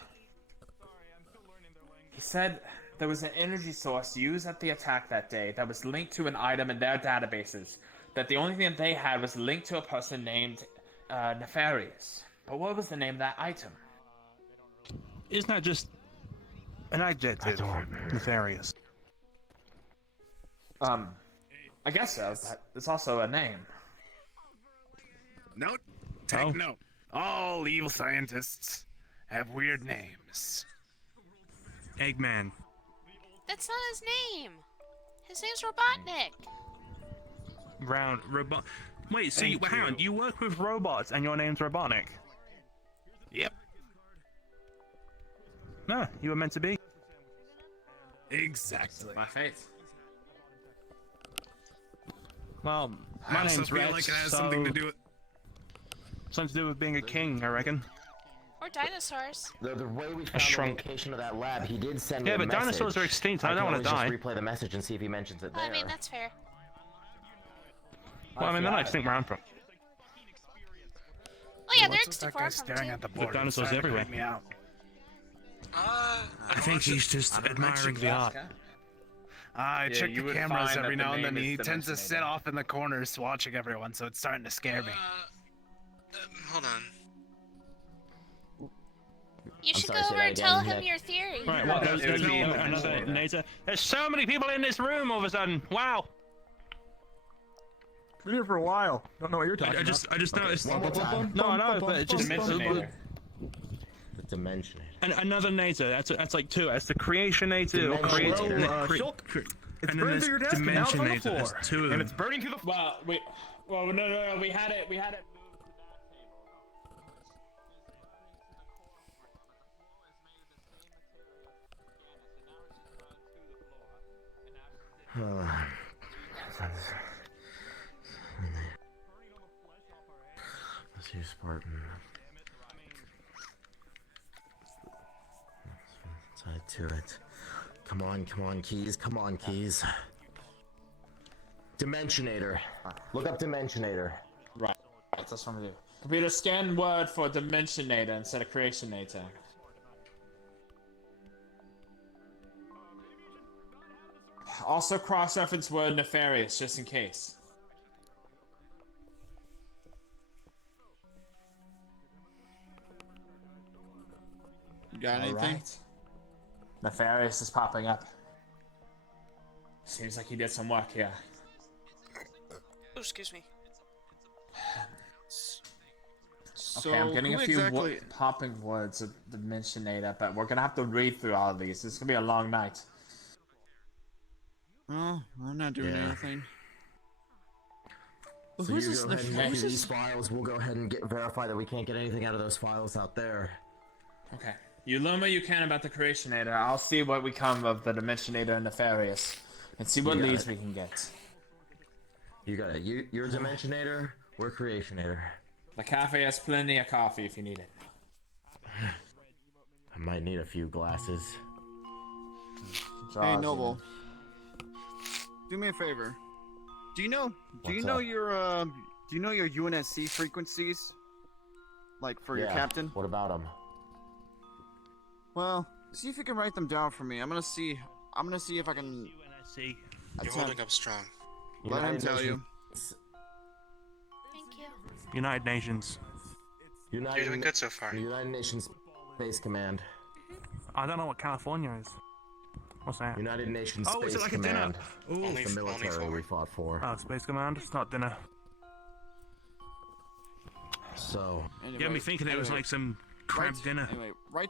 He said there was an energy source used at the attack that day that was linked to an item in their databases. That the only thing that they had was linked to a person named Nefarious. But what was the name of that item? Isn't that just an adjective? Nefarious. I guess so, but it's also a name. Note, take note. All evil scientists have weird names. Eggman. That's not his name. His name's Robotnik. Round robot. Wait, so Thank hang on. you. You work with robots and your name's Robotnik? Yep. No, you were meant to be. Exactly. My faith. Well, I my also name's feel Rex, like it has so something to do with. something to do with being a king, I reckon. Or dinosaurs. The way we found the shrunk. location of that lab, he did send me Yeah, a but message. dinosaurs are extinct. I don't can wanna always die. just replay the message and see if he mentions it Well, there. I mean, that's fair. Well, I mean, they're not extinct where I'm from. Oh yeah, they're What's with that extinct guy where I'm from staring too. at the board? dinosaurs It's starting to everywhere. creep me out. I think he's just admiring the art. I Yeah, check you the would cameras find every that the now and then. name He is tends to sit Dimensionator. off in the corners watching everyone, so it's starting to scare me. Hold on. You should sorry, go say over that and tell again, him Nick. your theory. Right, well, It would be another Dimensionator. Nader. There's so many people in this room all of a sudden. Wow. Been here for a while. Don't know what you're talking I just noticed. One more time. No, I know, but it just Dimensionator. The Dimensionator. and another Nader. That's like two. That's the Creationator or Dimensionator. Creator. It's And then burned there's through your desk and now it's on the Dimensionator. There's floor. two of them. And it's burning through the. Well, no, we had it moved to that Let's use Spartan. Side to it. Come on, Keys. Come on, Keys. Dimensionator. Look up Dimensionator. Right, that's what I'm gonna do. Computer scan word for Dimensionator instead of Creationator. Also cross-reference word Nefarious, just in case. Got anything? Alright. Nefarious is popping up. Seems like he did some work here. Oh, excuse me. Okay, I'm getting a few popping words of the Dimensionator, but we're gonna have to read through all of these. It's gonna be a long night. Well, I'm not doing anything. So Who's you this go ahead and who's get this- these files. We'll go ahead and verify that we can't get anything out of those files out there. Okay. You learn what you can about the Creationator. I'll see what we come of the Dimensionator and Nefarious, and see what You got leads it. we can get. You got it. You're Dimensionator. We're Creationator. The cafe has plenty of coffee if you need it. I might need a few glasses. Hey, Noble. Do me a favor. Do you know What's your UNSC frequencies? Like for your captain? What about them? Well, see if you can write them down for me. I'm gonna see if I can. UNSC. You're holding up strong. Let him tell you. Thank you. United Nations. You're doing good so far. United Nations Space Command. I don't know what California is. What's that? United Nations Oh, is Space it like a dinner? Command. Ooh. It's the military we fought for. Oh, Space Command? It's not dinner. So. You had me thinking it was like some crab dinner. Anyway, write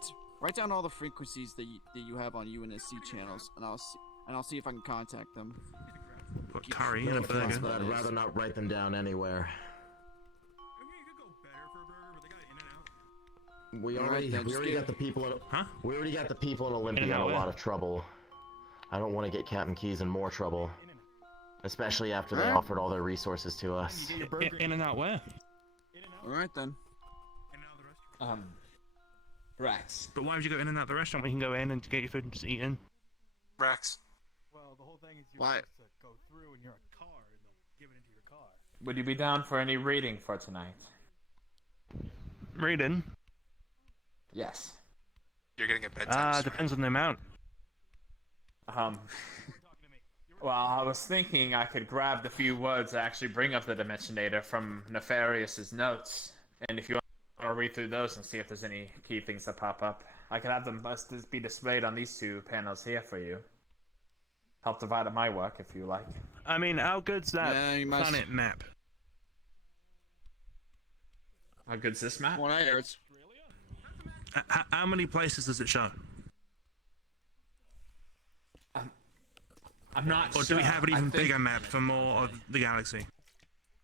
down all the frequencies that you have on UNSC channels, and I'll see if I can contact them. Put curry in a No offense, burger. but I'd rather not write them down anywhere. We already got the people in. We already got the people in Olympia in a lot of trouble. I don't want to get Captain Keys in more trouble, especially after they offered all their resources to us. In and out where? All right then. Rex. But why would you go in and out the restaurant? We can go in and get your food and just eat in. Rex. Well, the whole thing is Why? supposed to go through in your car and they'll give it into your car. Would you be down for any reading for tonight? Reading? Yes. You're getting a bedtime story. Depends on the amount. Well, I was thinking I could grab the few words that actually bring up the Dimensionator from Nefarious's notes, and if you want to read through those and see if there's any key things that pop up, I could have them be displayed on these two panels here for you. Help divide my work if you like. I mean, how good's that planet map? How good's this map? One I heard. How many places does it show? I'm not Or sure. do we have an even I think- bigger map for more of the galaxy?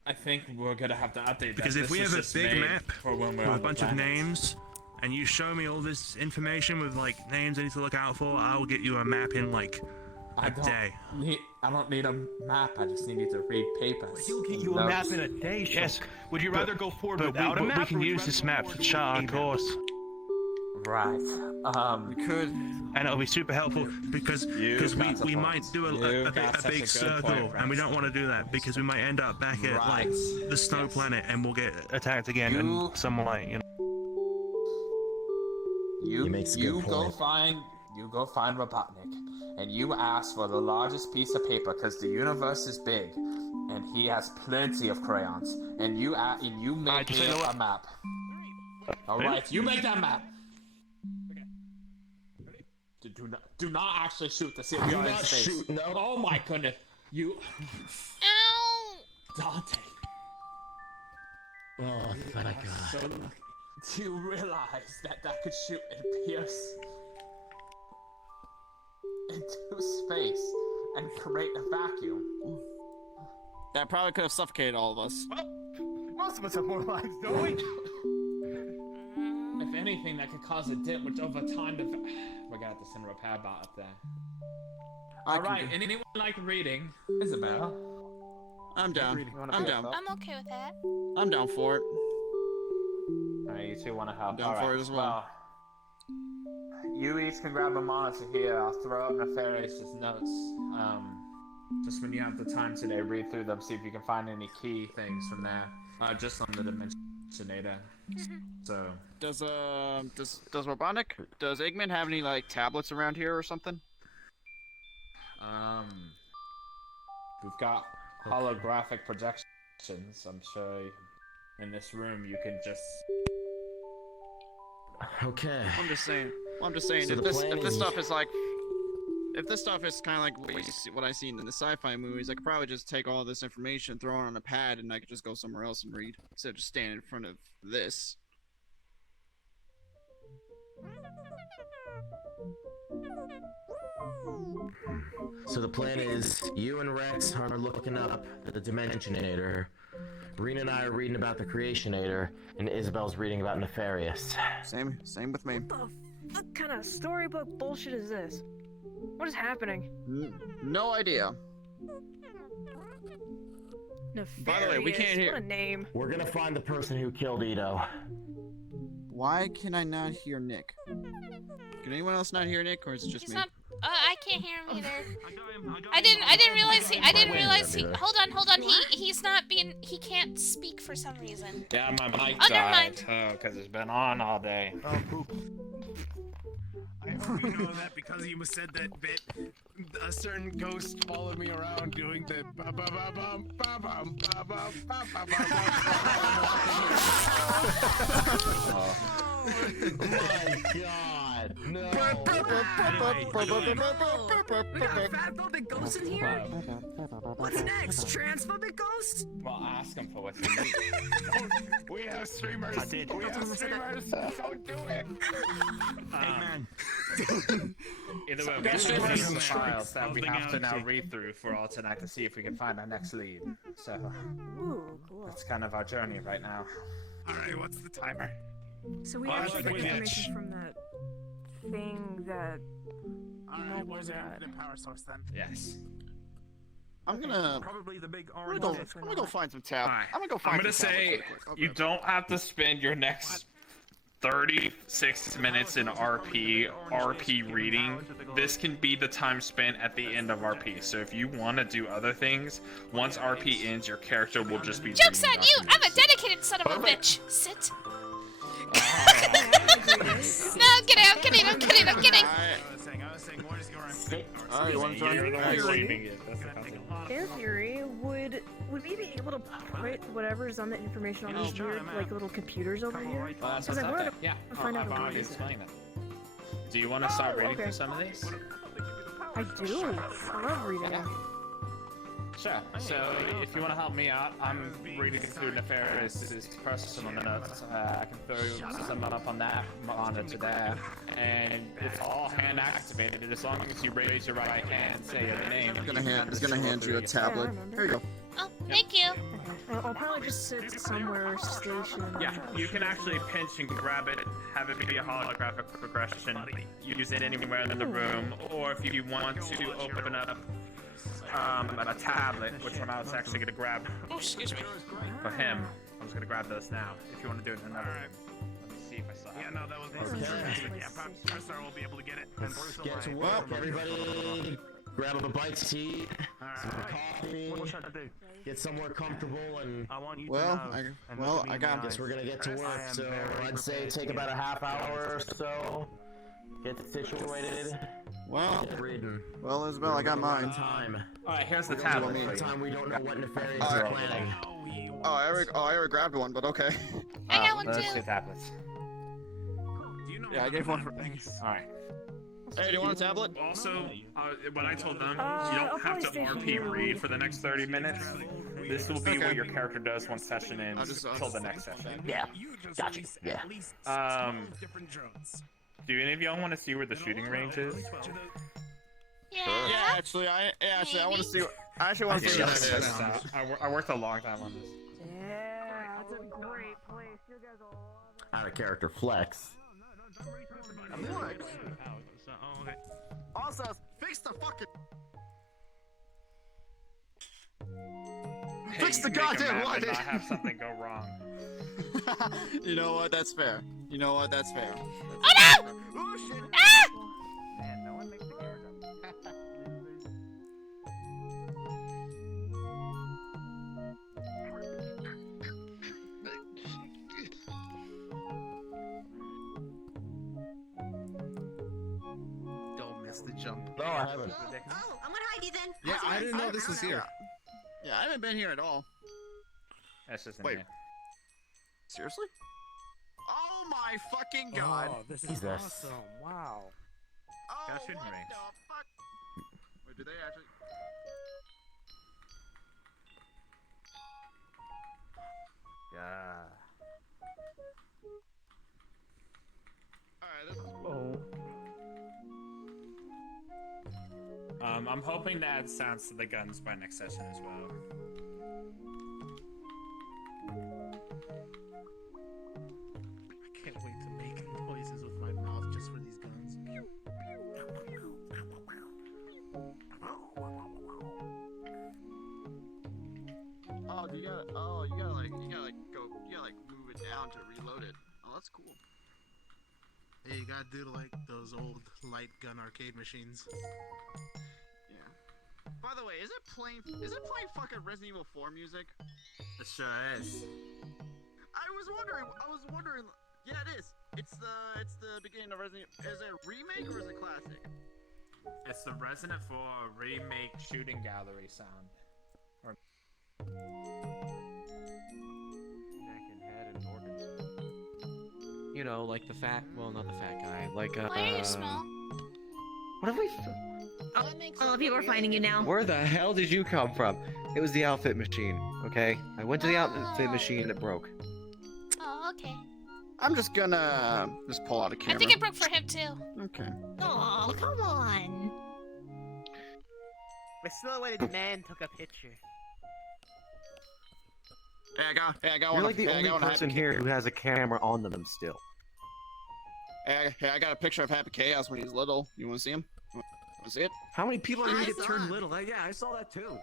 I think we're gonna have to update that. Because if This we was have a just big made map for when we're with a on the bunch of planet. names, and you show me all this information with like names I need to look out for, I'll get you a map in like a day. I don't need a map. I just need you to read papers. He'll get you a map in a day. Yes. Would you rather go forward But without a map? we can use this map to chart our course. Right. We could. And it'll be super helpful because You've got a we point. might do a You've got such a big good circle, point, and we don't want to do that because we might end up back at like Right. the snow planet and we'll get attacked again and some like you know. You makes a good go point. find Robotnik, and you ask for the largest piece of paper because the universe is big, and he has plenty of crayons. And you make just me say no. a map. All right, you make that map. Do not actually shoot to see if Do you're in not space. shoot, no. Oh my goodness, you. Ow! Dante. Oh, thank God. So lucky. Do you realize that could shoot and pierce into space and create a vacuum? That probably could have suffocated all of us. Well, most of us have more lives, don't we? If anything, that could cause a dip, which over time, we're gonna have to send a repair bot up there. All right, anyone like reading? Isabelle. I'm down. I'm down. I'm okay with that. I'm down for it. Alright, you two want to help? Down for it as well. You each can grab a monitor here. I'll throw up Nefarious's notes. Just when you have the time today, read through them, see if you can find any key things from there. Just on the Dimensionator. So. Does Robotnik, does Eggman have any like tablets around here or something? We've got holographic projections. I'm sure in this room you can just. Okay. I'm just saying. Well, I'm just saying, So if the this plan is- stuff is like, if this stuff is kind of like what I seen in the sci-fi movies, I could probably just take all this information, throw it on a pad, and I could just go somewhere else and read instead of just standing in front of this. So the plan is, you and Rex are looking up the Dimensionator. Rena and I are reading about the Creationator, and Isabel's reading about Nefarious. Same with me. What kind of storybook bullshit is this? What is happening? No idea. Nefarious. By the way, we can't hear. What a name. We're gonna find the person who killed Itto. Why can I not hear Nick? Can anyone else not hear Nick, or is it just He's me? not. I can't hear him either. I didn't realize he. Hold on. He's not being. He can't speak for some reason. Yeah, my mic Oh, never mind. died. Because it's been on all day. Oh, poop. I hope you know that because you said that bit, a certain ghost followed me around doing the ba-ba-ba-bum, ba-bum, ba-bum, ba-ba-bum, Oh my god, no. We got fatphobic ghosts in here? What's next? Transphobic ghost? Well, ask him for what's in We have streamers. I did. We have streamers. Don't do it. Hey, man. Either way, we That's have right. the files that we Something have to now else. read through for all tonight to see if we can find our next lead. So, Ooh, cool. that's kind of our journey right now. Alright, what's the timer? So we Well, actually I got like the information edge. from that thing that Alright, where's the power source then? Yes. I'm gonna. Probably the big I'm orange. gonna go find some tab. I'm gonna go find. I'm gonna some say tablets real quick. you don't have to spend your next 36 minutes in RP reading. This can be the time spent at the end of RP. So if you want to do other things, once RP ends, your character will just be. Joke's on reading you! I'm a documents. dedicated son of a bitch. Sit. No, I'm kidding. I was saying, what is going on? Alright, you wanna join? You're the one Alright. reading it. That's the concept. in theory, would we be able to put whatever's on the information on these weird, like, little computers over here? Well, that's Because what's I up wanted there. to Yeah, find out I've what already it is. explained it. Do you want to start reading okay. through some of these? I do. I love reading. Sure. So, if you want to help me out, I'm reading through Nefarious' personal notes. I can throw some up on that monitor there. And it's all hand activated. As long as you raise your right hand and say your name. It's gonna hand you a tablet. Here you go. Oh, thank you. I'll probably just sit somewhere stationed. Yeah, you can actually pinch and grab it, have it be a holographic progression, use it anywhere in the room, or if you want to open up a tablet, which I'm actually going to grab Oh, excuse me. for him. I'm just going to grab those now, if you want to do it in another room. Let me see if I saw it. Yeah, no, that was Yeah, Pressar will be able to get it. Let's get to work, everybody. Grab a bite to eat, some coffee, get somewhere comfortable, and I got. Guess we're gonna get to work. So I'd say take about a half hour or so. Get situated. Well, reading. Well, Isabelle, I got mine. Time. All right, here's the We tablet. don't have time. We don't know what Nefarious is planning. I already grabbed one, but okay. I got one Those too. two tablets. Yeah, I gave one for things. All right. Hey, do you want a tablet? Also, what I told them, you don't have to RP read for the next 30 minutes. This will be what your character does one session ends until the next session. Yeah, gotcha. Yeah. Do any of y'all want to see where the shooting range is? Yeah. Yeah, actually, I want to see. I actually want to see what that is. I worked a long time on this. Yeah, that's a great place. You guys are Out of character flex. Also, fix the fucking. Hey, Fix the you can make a goddamn map light. and not have something go wrong. You know what? That's fair. You know what? That's fair. Oh no! Oh shit! Ah! Man, no one makes the camera jump. Don't miss the jump. No, I haven't. Oh, I'm gonna hide you then. Yeah, I didn't know this was here. Yeah, I haven't been here at all. That's just in Wait. here. Seriously? Oh my fucking god! Oh, this is Jesus. awesome. Wow. Oh, Discussion what range. the fuck? Wait, do they actually? Yeah. Alright, this is Oh. I'm hoping to add sounds to the guns by next session as well. I can't wait to make noises with my mouth just for these guns. Oh, you gotta move it down to reload it. Oh, that's cool. Hey, you gotta do like those old light gun arcade machines. Yeah. By the way, is it playing fucking Resident Evil 4 music? It sure is. I was wondering. Yeah, it is. It's the beginning of Resident Evil. Is it a remake or is it classic? It's the Resident 4 remake shooting gallery sound. Or Neck and head and organs. You know, like the fat. Well, not the fat guy. Like Why are you small? What have we? All of you are finding you now. Where the hell did you come from? It was the outfit machine. Okay, I went to the outfit machine and it broke. Oh, okay. I'm just gonna pull out a camera. I think it broke for him too. Okay. Oh, come on. The silhouetted man took a picture. Hey, I got You're one. like the Hey, I only got one person Happy here who has a camera on them still. Hey, I got a picture of Happy Chaos when he's little. You want to see him? Want to see it? How many people are I gonna get saw turned it. little? Yeah, I saw that too.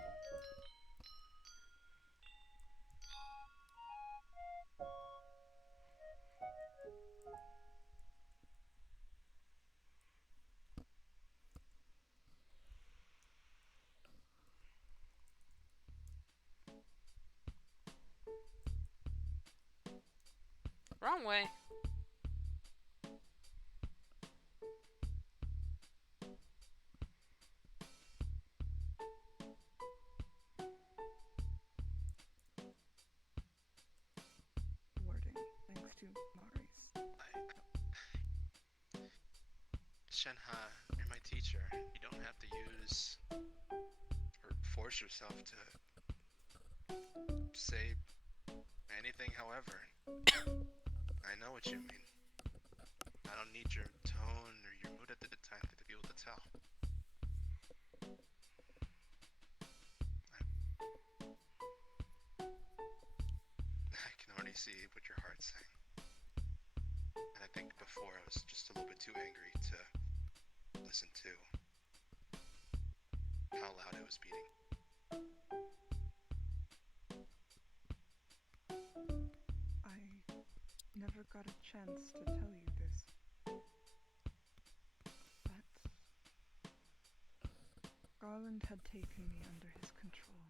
Wrong way. Wording, thanks to Mari's. Shenha, you're my teacher. You don't have to use or force yourself to say anything, however. I know what you mean. I don't need your tone or your mood at the time to be able to tell. I can already see what your heart's saying. And I think before I was just a little bit too angry to listen to how loud it was beating. I never got a chance to tell you this. But Garland had taken me under his control.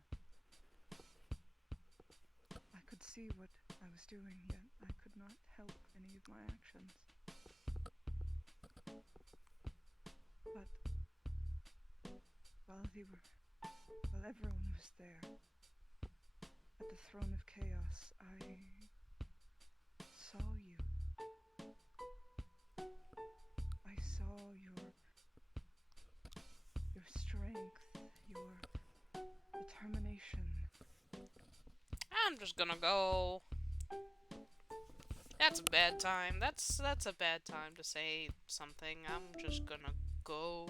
I could see what I was doing, yet I could not help any of my actions. But while everyone was there, at the throne of chaos, I saw you. I saw your strength, your determination. I'm just gonna go. That's a bad time. That's a bad time to say something. I'm just gonna go.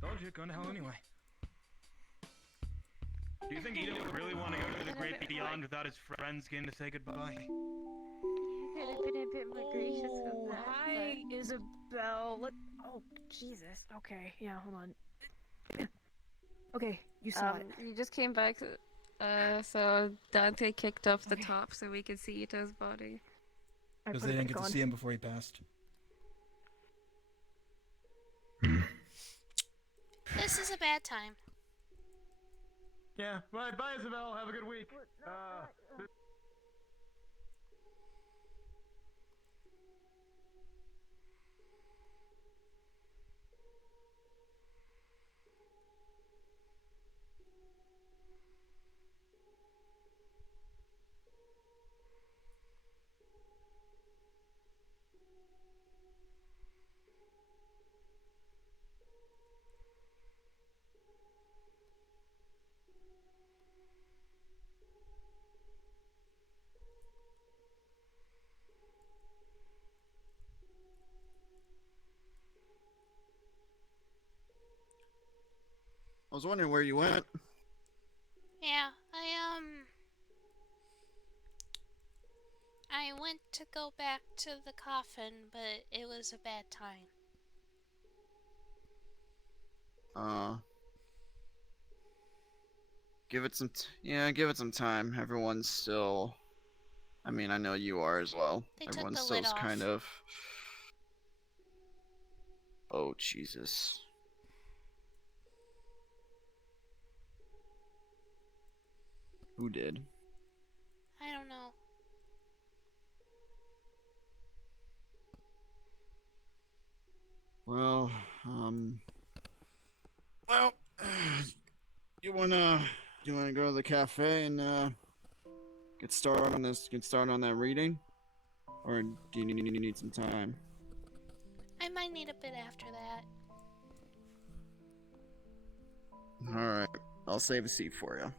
Told you, going to hell anyway. Do you think Itto would really want to go to the great beyond without his friends getting to say goodbye? Could have been a bit more gracious with that. Hi, Isabelle. Oh, Jesus. Okay, yeah, hold on. Okay, you saw it. You just came back, so Dante kicked off the top so we could see Ito's body. Because they didn't get to see him before he passed. This is a bad time. Yeah. Bye, Isabelle. Have a good week. I was wondering where you went. Yeah, I went to go back to the coffin, but it was a bad time. Give it some give it some time. Everyone's still, I mean, I know you are as well. They took Everyone's the still lid off. kind of, oh Jesus. Who did? I don't know. Well, well, you wanna go to the cafe and get started on that reading, or do you need some time? I might need a bit after that. All right, I'll save a seat for you.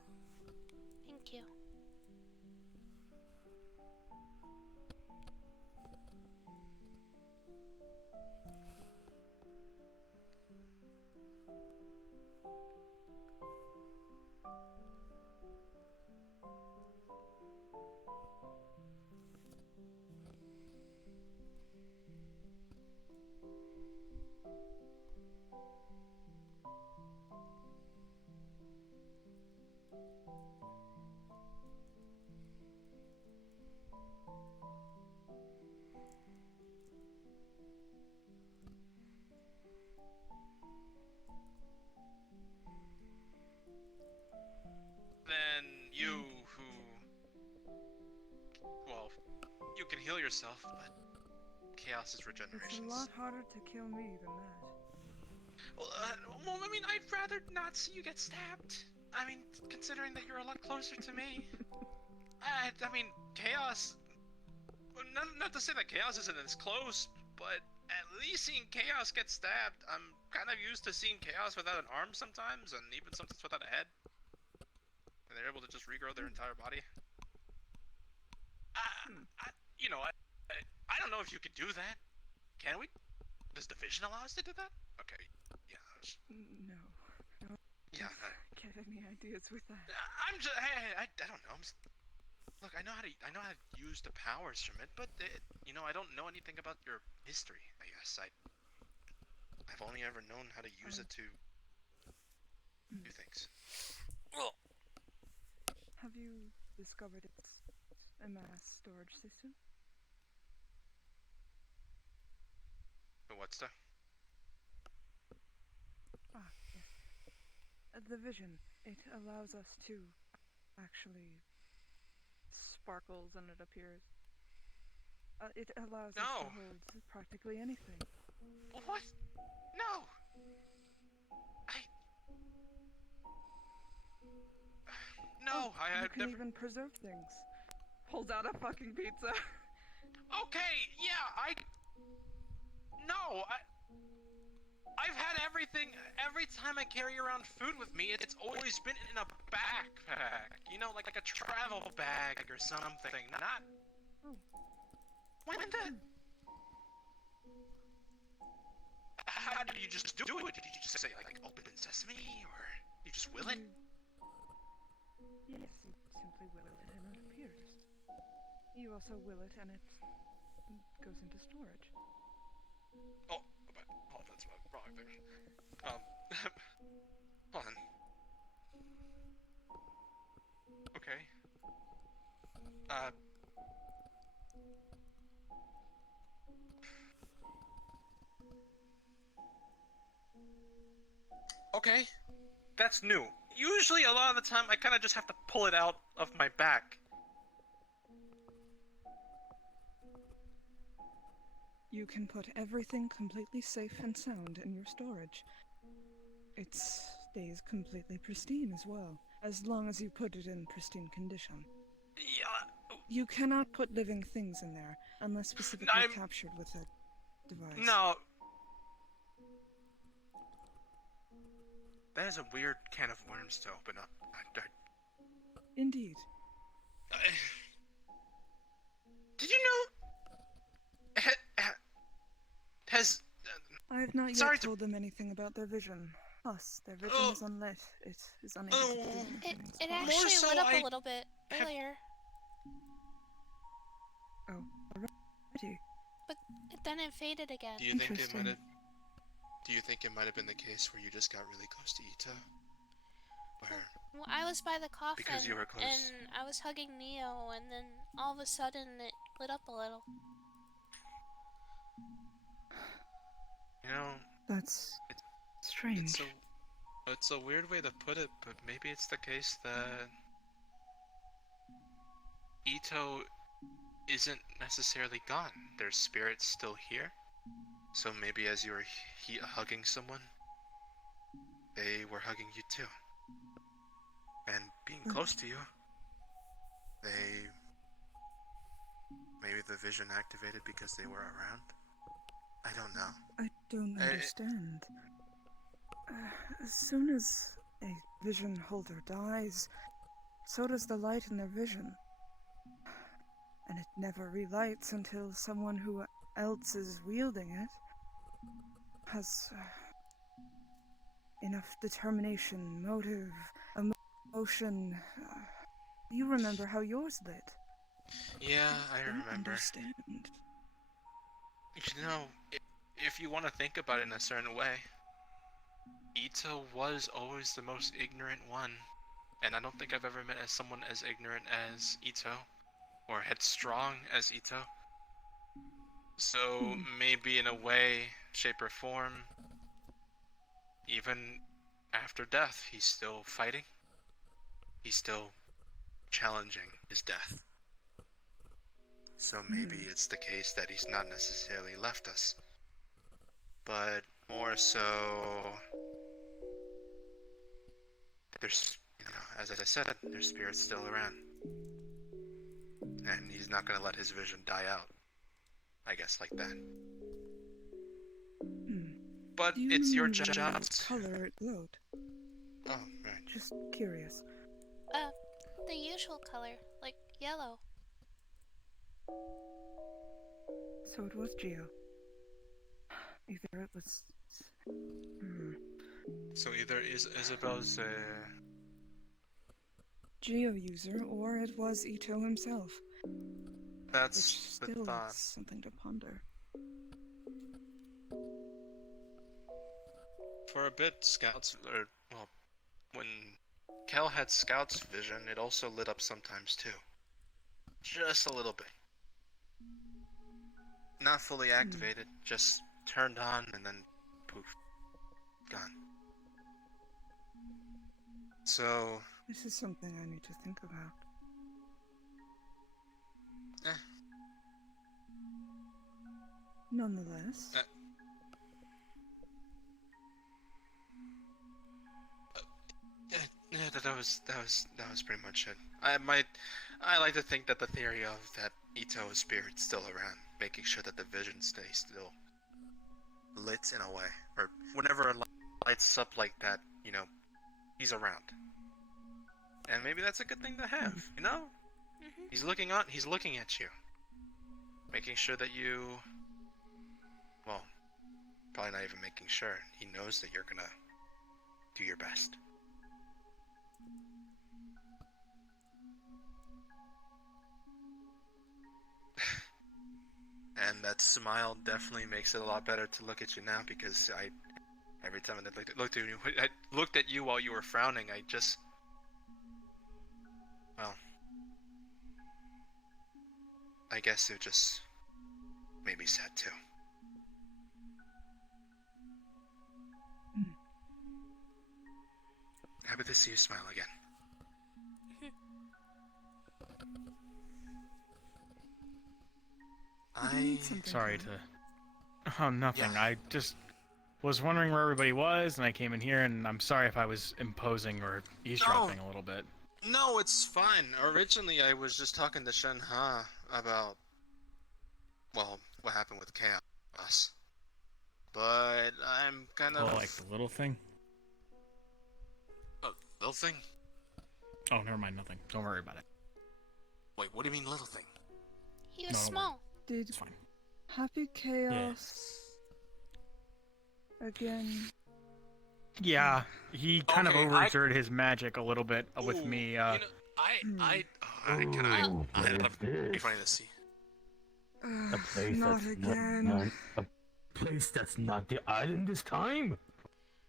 Thank you. Then you well, you can heal yourself, but chaos is It's regeneration. a lot harder to kill me than that. Well, I mean, I'd rather not see you get stabbed. I mean, considering that you're a lot closer to me. I mean, chaos. Not to say that chaos isn't as close, but at least seeing chaos get stabbed, I'm kind of used to seeing chaos without an arm sometimes, and even sometimes without a head. And they're able to just regrow their entire body. I don't know if you could do that. Can we? Does division allow us to do that? Okay. Yeah. No. Yeah. Get any ideas with that? I'm just. Hey, I don't know. Look, I know how to use the powers from it, but I don't know anything about your history. I guess I've only ever known how to use it to do things. Have you discovered it's a mass storage system? What stuff? Yes. The vision. It allows us to actually sparkles and it appears. It allows us to hold practically anything. What? No! You can even preserve things. Pulls out a fucking pizza. Okay, yeah, I've had everything. Every time I carry around food with me, it's always been in a backpack. You know, like a travel bag or something. Not. When the? How did you just do it? Did you just say like open sesame, or you just will it? Yes, you simply will it and it appears. You also will it and it goes into storage. That's wrong thing. Hold on. Okay. Okay. That's new. usually a lot of the time I kind of just have to pull it out of my back. You can put everything completely safe and sound in your storage. It stays completely pristine as well, as long as you put it in pristine condition. Yeah. You cannot put living things in there unless specifically captured with a device. No. That is a weird can of worms to open up. Indeed. Did you know? Has I have not sorry yet told them anything about their vision. Plus, their vision is unlit. It is unable to do anything. It actually lit up a little bit earlier. Oh, already. But then it faded again. Do you think it might have? Do you think it might have been the case where you just got really close to Itto? Where? Well, I was by the coffin, Because you were close. and I was hugging Neo, and then all of a sudden it lit up a little. You know, that's strange. It's a weird way to put it, but maybe it's the case that Itto isn't necessarily gone. Their spirit's still here. So maybe as you were hugging someone, they were hugging you too. And being close to you, maybe the vision activated because they were around. I don't know. I don't understand. As soon as a vision holder dies, so does the light in their vision. And it never relights until someone who else is wielding it has enough determination, motive, emotion. You remember how yours lit? Yeah, I remember. Understand. You know, if you want to think about it in a certain way, Itto was always the most ignorant one, and I don't think I've ever met someone as ignorant as Itto, or headstrong as Itto. So maybe in a way, shape or form, even after death, he's still fighting. He's still challenging his death. So maybe it's the case that he's not necessarily left us, but more so, there's, as I said, their spirit's still around. And he's not gonna let his vision die out. I guess like that. But it's your job. What color it glowed? Oh, right. Just curious. The usual color, like yellow. So it was Geo. Either it was... So either Isabelle's Geo user, or it was Itto himself. That's Which the still thought. is something to ponder. For a bit, Scouts, well, when Kel had Scout's vision, it also lit up sometimes too. Just a little bit. Not fully activated, just turned on and then poof, gone. So... This is something I need to think about. Nonetheless... Yeah, that was pretty much it. I like to think that the theory of that Itto's spirit's still around, making sure that the vision stays still lit in a way, or whenever it lights up like that, he's around. And maybe that's a good thing to have, you know? He's looking at you, making sure that you, well, probably not even making sure. He knows that you're gonna do your best. And that smile definitely makes it a lot better to look at you now, because every time I looked at you while you were frowning, I guess it just made me sad too. Happy to see you smile again. Sorry to. Oh, nothing. Yeah. I just was wondering where everybody was, and I came in here, and I'm sorry if I was imposing or eavesdropping a little bit. No, it's fine. Originally, I was just talking to Shen-Ha about, well, what happened with Chaos. But I'm kind of... Oh, like the little thing? Little thing? Oh, never mind, nothing. Don't worry about it. Wait, what do you mean little thing? He was small. Did Happy Chaos again? Yeah, he kind of Okay, overexerted his magic a little bit with me. You know, I that'd be funny to see. A place Not that's again. not a place that's not the island this time.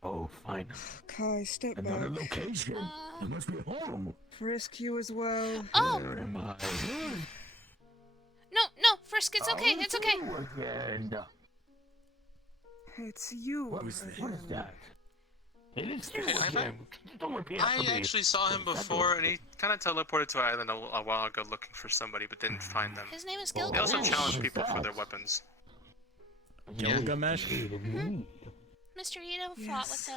Oh, fine. Kai, step Another back. location. It must be home. Frisk you as well. Oh! Where am I? No, Frisk, it's okay, it's okay. Again. It's you. What is that? It is you I again. Don't repeat after me. actually saw him before, and he kind of teleported to an island a while ago looking for somebody, but didn't find them. His name is They Gilgamesh. also challenged people for their weapons. Gilgamesh? Mr. Itto fought with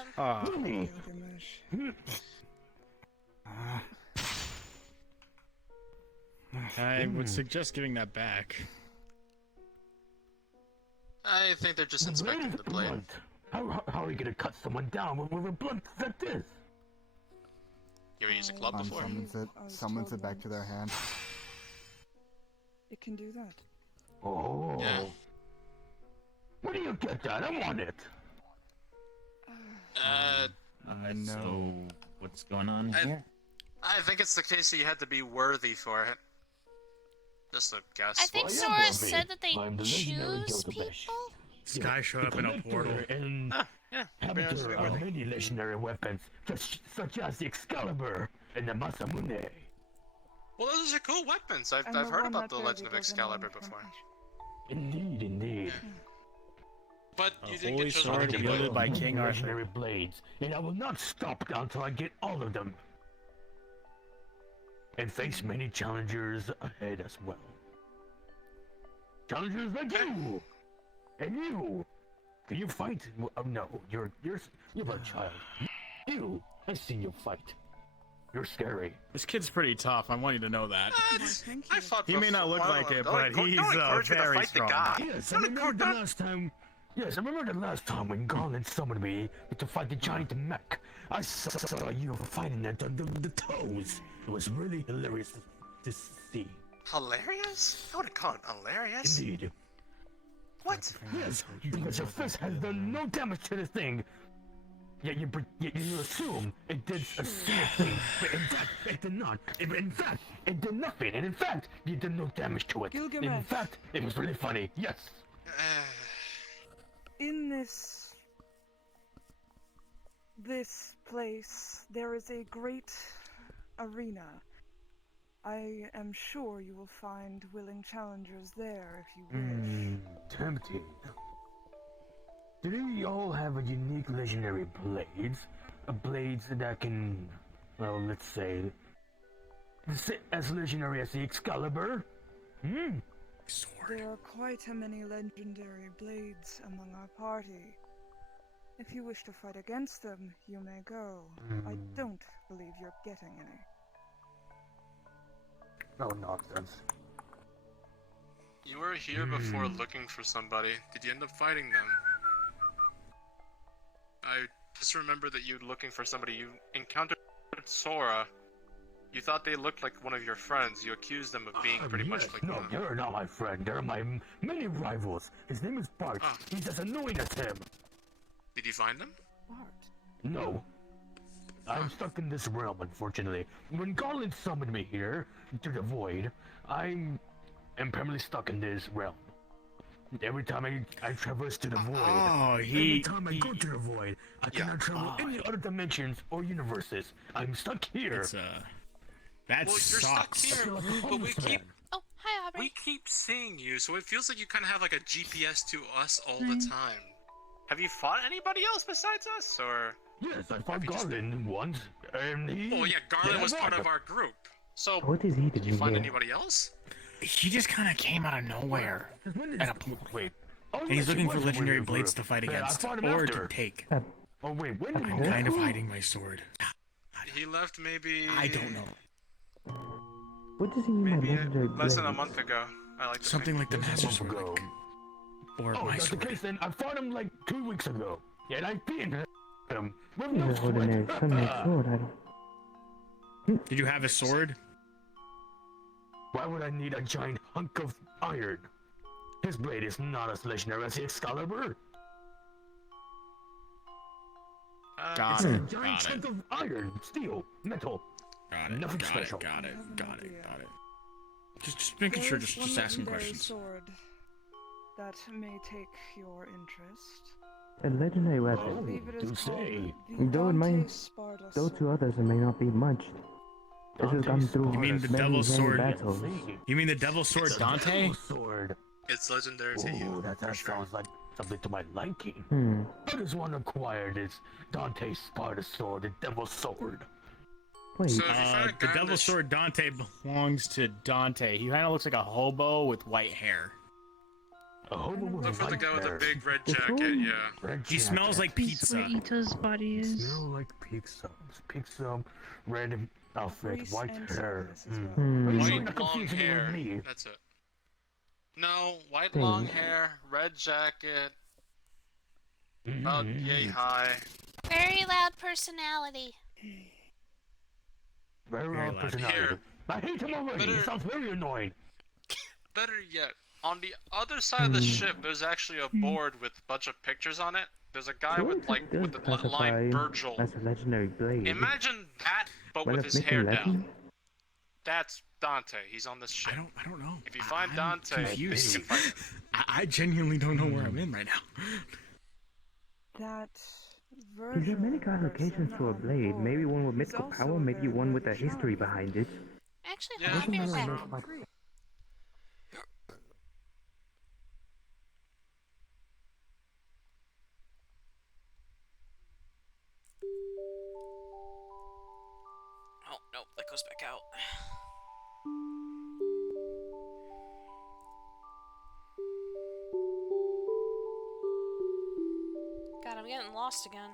him. I would suggest giving that back. I think they're just inspecting the blade. How are you gonna cut someone down with a blunt like this? You ever used a club before? Summons it back to their hand. It can do that. Oh. Yeah. Where do you get that? I want it. So, what's going on here? I think it's the case that you had to be worthy for it. Just a guess. I think Sora said that they choose people. Sky showed up in a portal. And amateur of many legendary weapons, such as the Excalibur and the Masamune. Well, those are cool weapons. I've And the heard one about that the Legend of barely goes in Excalibur one before. Indeed. But you didn't holy get chosen sword to be wielded by King Arthur. Legendary blades, and I will not stop until I get all of them. And face many challengers ahead as well. Challengers like you! And you! Can you fight? Oh, no, you're a child. You! I've seen you fight. You're scary. This kid's pretty tough. I want you to know that. I fought He may not look like it, but he's very strong. Yes, I remember the last time. Yes, I remember the last time when Garland summoned me to fight the giant mech. I saw you fighting at the toes. It was really hilarious to see. Hilarious? I wouldn't call it hilarious. Indeed. What? Yes, because your fist has done no damage to the thing. Yet you assume it did a serious thing, but in fact, it did not. In fact, it did nothing, and in fact, you did no damage to it. Gilgamesh. In fact, it was really funny. Yes. In this place, there is a great arena. I am sure you will find willing challengers there if you wish. Tempting. Do you all have a unique legendary blades? Blades that can, well, let's say, as legendary as the Excalibur? There are quite a many legendary blades among our party. If you wish to fight against them, you may go. I don't believe you're getting any. No nonsense. You were here before looking for somebody. Did you end up fighting them? I just remember that you were looking for somebody. You encountered Sora. You thought they looked like one of your friends. You accused them of being pretty much like No, them. you're not my friend. They're my many rivals. His name is Bart. He's as annoying as him. Did you find them? No. I'm stuck in this realm, unfortunately. When Garland summoned me here to the void, I'm permanently stuck in this realm. Every time I traverse to the void, every time I go to the void, I cannot travel any other dimensions or universes. I'm stuck here. That well, sucks. You're stuck here, but we keep Oh, hi, Aubrey. we keep seeing you, so it feels like you kind of have like a GPS to us all the time. Have you fought anybody else besides us, or? Yes, I fought Garland once, and he... Oh yeah, Garland was part of our group. So, What is he did you doing find here? anybody else? He just kind of came out of nowhere. At a Wait. and he's looking for legendary blades to fight against, or to take. Oh wait, when I'm kind of hiding my sword. He left maybe... I don't know. What does he mean by legendary Less than a blades? month ago. I like to Something think. like the Master Sword. Like, or Oh, my that's the sword. case then. I fought him like 2 weeks ago. And I beat him. With He's no an ordinary sweat. sunlight sword, I don't... Did you have a sword? Why would I need a giant hunk of iron? His blade is not as legendary as the Excalibur. Got It's a it. giant Got chunk it. of iron, steel, metal. Got it. Nothing Got special. it. Got it. Got it. Got it. Just making sure. Just asking legendary questions. sword that may take your interest. A legendary I weapon. believe it is called the Though it might Dante Sparda go to others, it may not be much. This has gone through You mean the many, Devil's many Sword? battles. You mean the Devil's Sword, Dante? Sword. It's legendary to Ooh, you. that sounds like something to my liking. Hmm. What is one acquired is Dante's Sparta Sword, the Devil's Sword. Wait. The Devil's Sword Dante belongs to Dante. He kind of looks like a hobo with white hair. A hobo with Look for the white guy with the hair. big red jacket, yeah. He smells like pizza. Itto's body is. Smell like pizza. Pizza, red outfit, Priest white and hair. Silas as well. Hmm. White long hair. That's it. No, white long hair, red jacket, about yay high. Very loud personality. Very loud personality. Here. I hate him already. He sounds very annoying. Better yet, on the other side of the ship, there's actually a board with a bunch of pictures on it. There's a guy with like Does with the classify line Virgil. as a legendary blade. Imagine that, but Well, with if his making hair legend? down. That's Dante. He's on this ship. I don't know. If you find I'm Dante, confused. you can find him. I genuinely don't know where I'm in right now. That Is there many classifications to a blade? Maybe one with mythical power, maybe one with a history behind it. Actually, Yeah, hold on, be Doesn't right matter back. much. Oh, no, that goes back out. God, I'm getting lost again.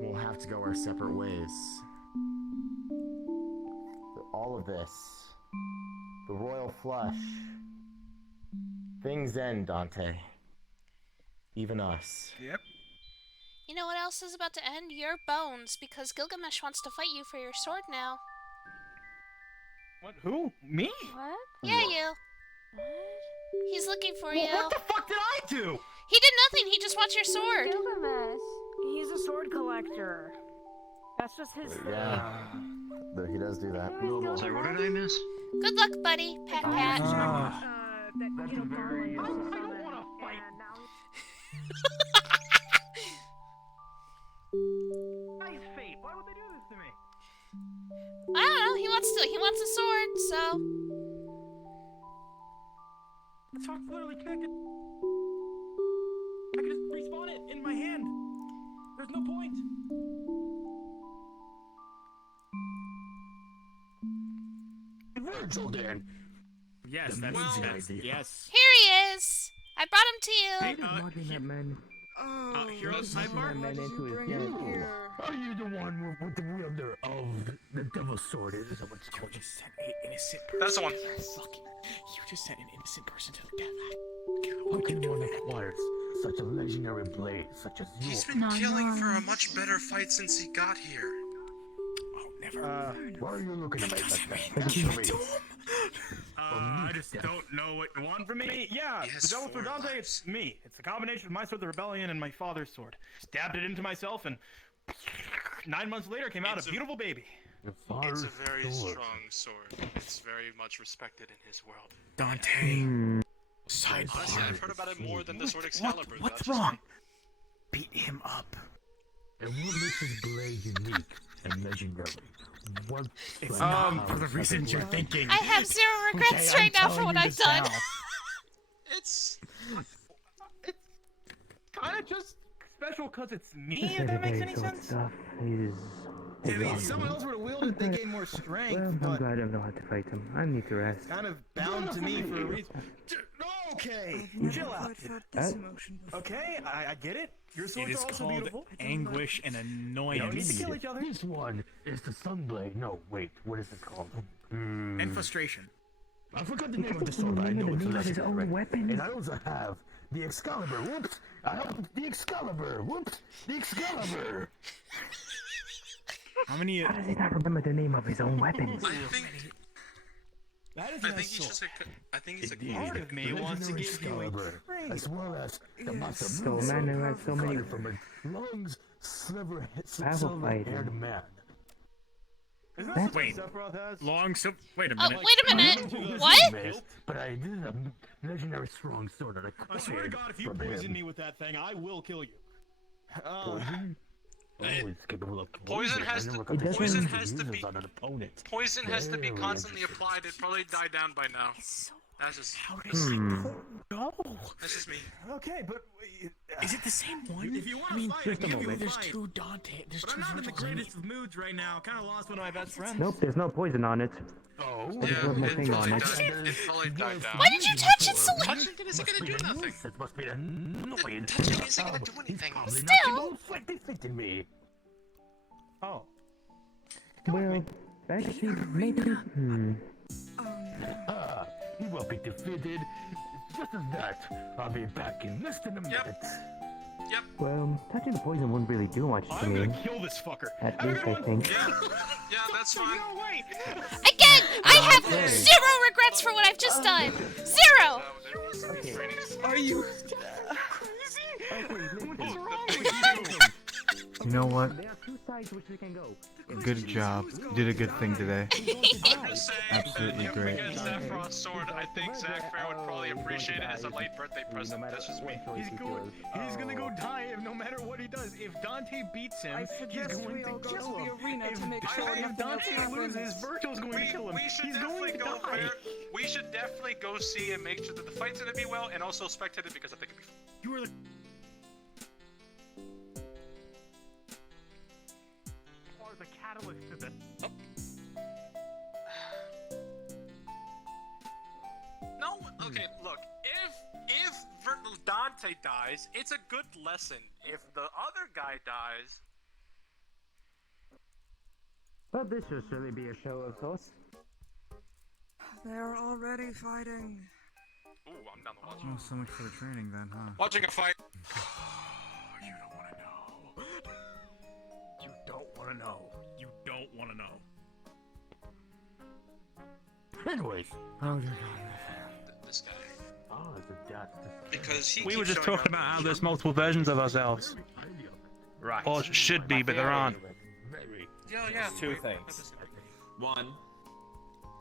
We'll have to go our separate ways. All of this, the royal flush, things end, Dante. Even us. Yep. You know what else is about to end? Your bones, because Gilgamesh wants to fight you for your sword now. What? Who? Me? What? Yeah, you. He's looking for you. What the fuck did I do? He did nothing. He just wants your sword. Gilgamesh. He's a sword collector. That's just his thing. Yeah, he does do that. Sorry, what did I miss? Good luck, buddy. Pat, pat. That killed Garland. I don't want to fight. Nice fate. Why would they do this to me? I don't know. He wants a sword, so. The talk's literally connected. I could just respawn it in my hand. There's no point. Virgil, then. Yes, The that's amazing yes. idea. Yes. Here he is. I brought him to you. Logging that man. Hero sidebar? Man into his den. Are you the one with the wielder of the Devil's Sword? Is that what's called? You just sent an innocent person. That's the one. You just sent an innocent person to the death. How can one acquire such a legendary blade, such as yours? He's been killing for a much better fight since he got here. Oh, never. Why are you looking at me like that? Give it to him. I just don't know what you want from me. Yeah, He has the Devil 4 Sword Dante, lives. it's me. It's the combination of my sword, the rebellion, and my father's sword. Stabbed it into myself, and 9 months later came out a beautiful baby. It's a very strong sword. It's very much respected in his world. Dante. Side Honestly, I've heard about it more than the sword What? Excalibur. What's that's just wrong? me. Beat him up. And what makes his blade unique and legendary? What It's not for the reasons you're thinking. I have zero regrets right now for what I've done. It's kind of just special because it's me, if that makes any sense. Stuff is I mean, if awesome. someone else were to wield it, they gain more strength, Well, I'm but glad I know how to fight him. I need to rest. kind of bound to me for a reason. Okay, chill out. Okay, I get it. Your It swords is are also called beautiful. anguish and We don't need annoyance. to kill each other. This one is the Sunblade. No, wait, what is it called? And frustration. I forgot the name of the sword, but I know it's a his own legendary. weapon. And I also have the Excalibur. Whoops! I have the Excalibur. Whoops! The Excalibur. How many? How does he not remember the name of his own weapons? That is I a think he's just a. I think he's a. part of me wants to give you a trade. as well as the master So a man who has so many from a long, silver fighting. haired man. Is That- that what Wait. Sephiroth has? Long so. Wait a Oh, minute. wait a minute. This What? missed, But I did a legendary strong sword that I I swear to God, if you from poison him. me with that thing, I will kill you. Poison? Oh, it's capable of Poison has I never to- got this poison chance has to use be- this on an opponent. Poison has to be Very constantly interesting. applied. It'd probably die down by now. That's just. Go. That's just me. Okay, but Is it the same one? if you want I to mean, fight, I can give you a there's fight. two Dante. There's But two I'm not in the Virgils in greatest of moods right now. Kind of lost one of my best friends. Nope, there's no poison on it. Oh, There's one more thing on it. It probably died down. Why did you touch it so late? Touching it isn't gonna do nothing. It must be annoying. Touching isn't gonna do anything. Still. Fitting me. Oh. Well, actually, maybe. Ah, you will be defeated. Just as that, I'll be back in less than a minute. Well, touching the poison wouldn't really do much to I'm me. gonna kill this fucker. At least I think. Yeah, that's fine. No way. Again, I have zero regrets for what I've just done. Zero. Are you? What's wrong with you? You know what? There are two sides which we can go. Good job. You did a good thing today. Absolutely If we great. get Sephiroth's sword, I think Zach Fair would probably appreciate it as a late birthday present. That's just me. He's gonna go die if, no matter what he does. If Dante beats him, I he's suggest going we to all go kill to him. the arena to make sure If nothing Dante else loses, happens. Virgil's going to kill him. We should He's definitely going to go die. there. We should definitely go see and make sure that the fight's gonna be well, and also spectate it because I think it'd be fun. You are the. Are the catalyst to this. No, okay, look, if Dante dies, it's a good lesson. If the other guy dies, But this should surely be a show of sorts. They're already fighting. ooh, I'm down to watch. Oh, so much for the training then, huh? Watching a fight. You don't want to know. You don't want to know. You don't want to know. Anyways. Oh dear God. This guy. Oh, it's a death. Because he. We were keeps just showing talking up. about how there's multiple versions of ourselves. Right. Or should be, but there aren't. Yeah. There's two things. One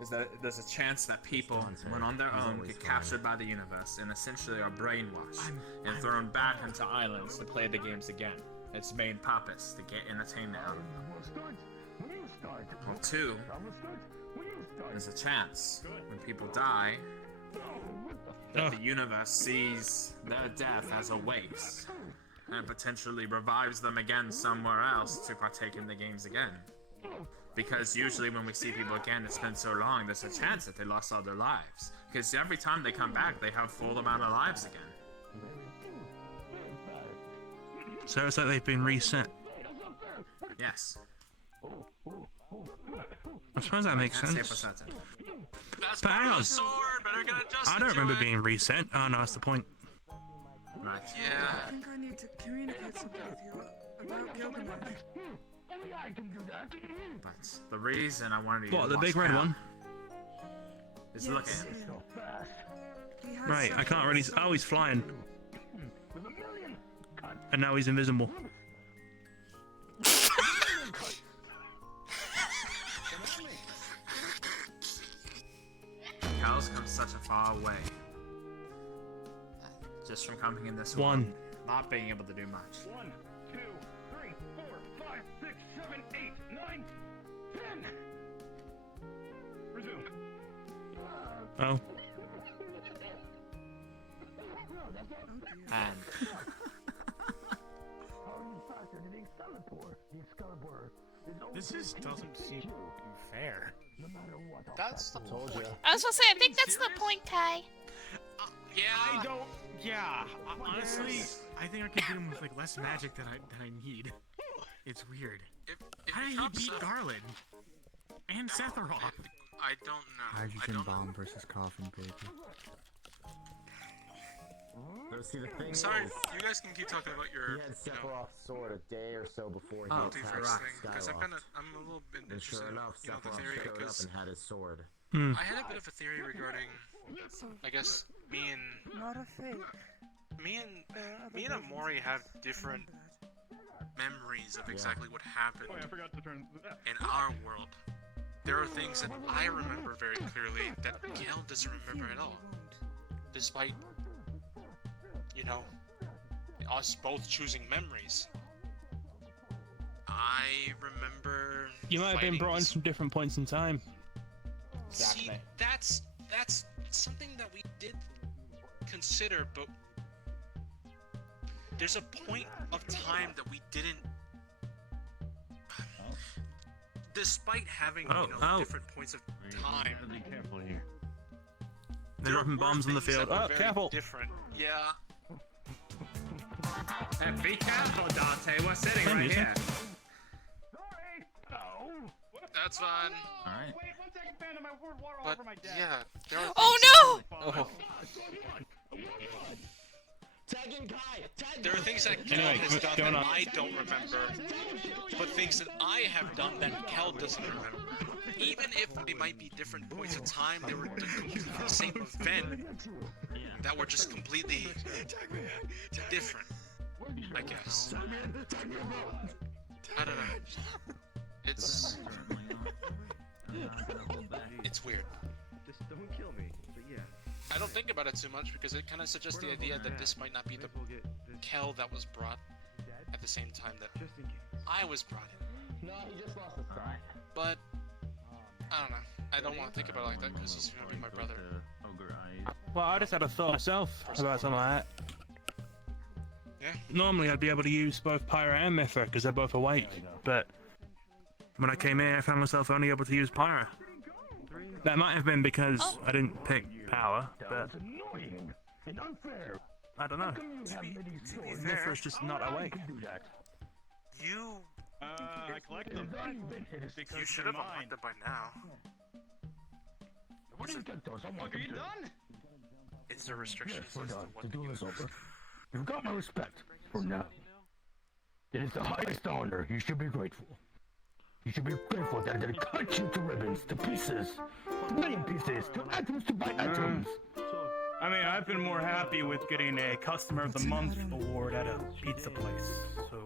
is that there's a chance that people, when on their own, get captured by the universe and essentially are brainwashed and thrown back into islands to play the games again. Its main purpose, to get entertainment out of them. Well, two, there's a chance when people die that the universe sees their death as a waste and potentially revives them again somewhere else to partake in the games again. Because usually when we see people again, it's been so long, there's a chance that they lost all their lives. Because every time they come back, they have full amount of lives again. So it's like they've been reset. Yes. I suppose that makes Can't say for sense. certain. That's But hang part of on. the sword. Better get adjusted I don't to remember it. being reset. Oh no, that's the point. Right. I think I need to communicate something with you about Gilgamesh. But the reason I wanted you What, to the watch big red out one? is look at him. He has Right, I can't really. several Oh, he's flying. And now he's invisible. such a far way. Just from coming in this One. world, not being able to do much. 1, 2, 3, 4, 5, 6, 7, 8, 9, 10. Resume. Oh. And This just doesn't seem fair. That's the Told point. ya. I was gonna say, I think that's the point, Kai. Yeah. I don't. Yeah. Honestly, I think I could do him with like less magic than I need. It's weird. How did he beat Garland and Sephiroth? I don't know. Hydrogen bomb versus coffin paper. See, the thing Sorry, is, you guys can keep talking about your. he had Sephiroth's sword a day or so before he attacked Multiverse thing, because Skyloft. I'm a little bit And interested sure in enough, the Sephiroth theory showed up because and had his sword. I had a bit of a theory regarding, I guess, me and Not a fake. me and Amori have different memories of exactly what happened in our world. There are things that I remember very clearly that Kel doesn't remember at all, despite, you know, us both choosing memories. I remember. You might have been fighting brought in this- from different points in time. See, that's something that we did consider, but there's a point of time that we didn't. Despite having different points of time, Be careful here. They're dropping bombs in the things field. that were Oh, very careful! Different. Yeah. Hey, be careful, Dante. We're sitting right here. That's fine. Alright. But yeah, there are Oh no! There are things that Kel Anyway, has done going that on. I don't remember, but things that I have done that Kel doesn't remember. Even if they might be different points of time, they were the same event that were just completely different, I guess. I don't know. It's weird. Just don't kill me. But yeah. I don't think about it too much because it kind of suggests the idea that this might not be the Kel that was brought at the same time that I was brought in. No, he just lost his thigh. But I don't know. I don't want to think about it like that because he's gonna be my brother. Well, I just had a thought myself about something like that. Yeah. Normally, I'd be able to use both Pyra and Mythra because they're both awake, but when I came here, I found myself only able to use Pyra. That might have been because I didn't pick power, but And unfair. I don't know. Mythra's just not awake. You. I collect them. You should have unlocked them by now. What do you get those? Are you done? It's a restriction. Yes, we're done. The duel is over. You've got my respect for now. It is the highest honor. You should be grateful. You should be grateful that they cut you to ribbons, to pieces, to million pieces, to atoms, to bite atoms. I mean, I've been more happy with getting a Customer of the Month award at a pizza place, so...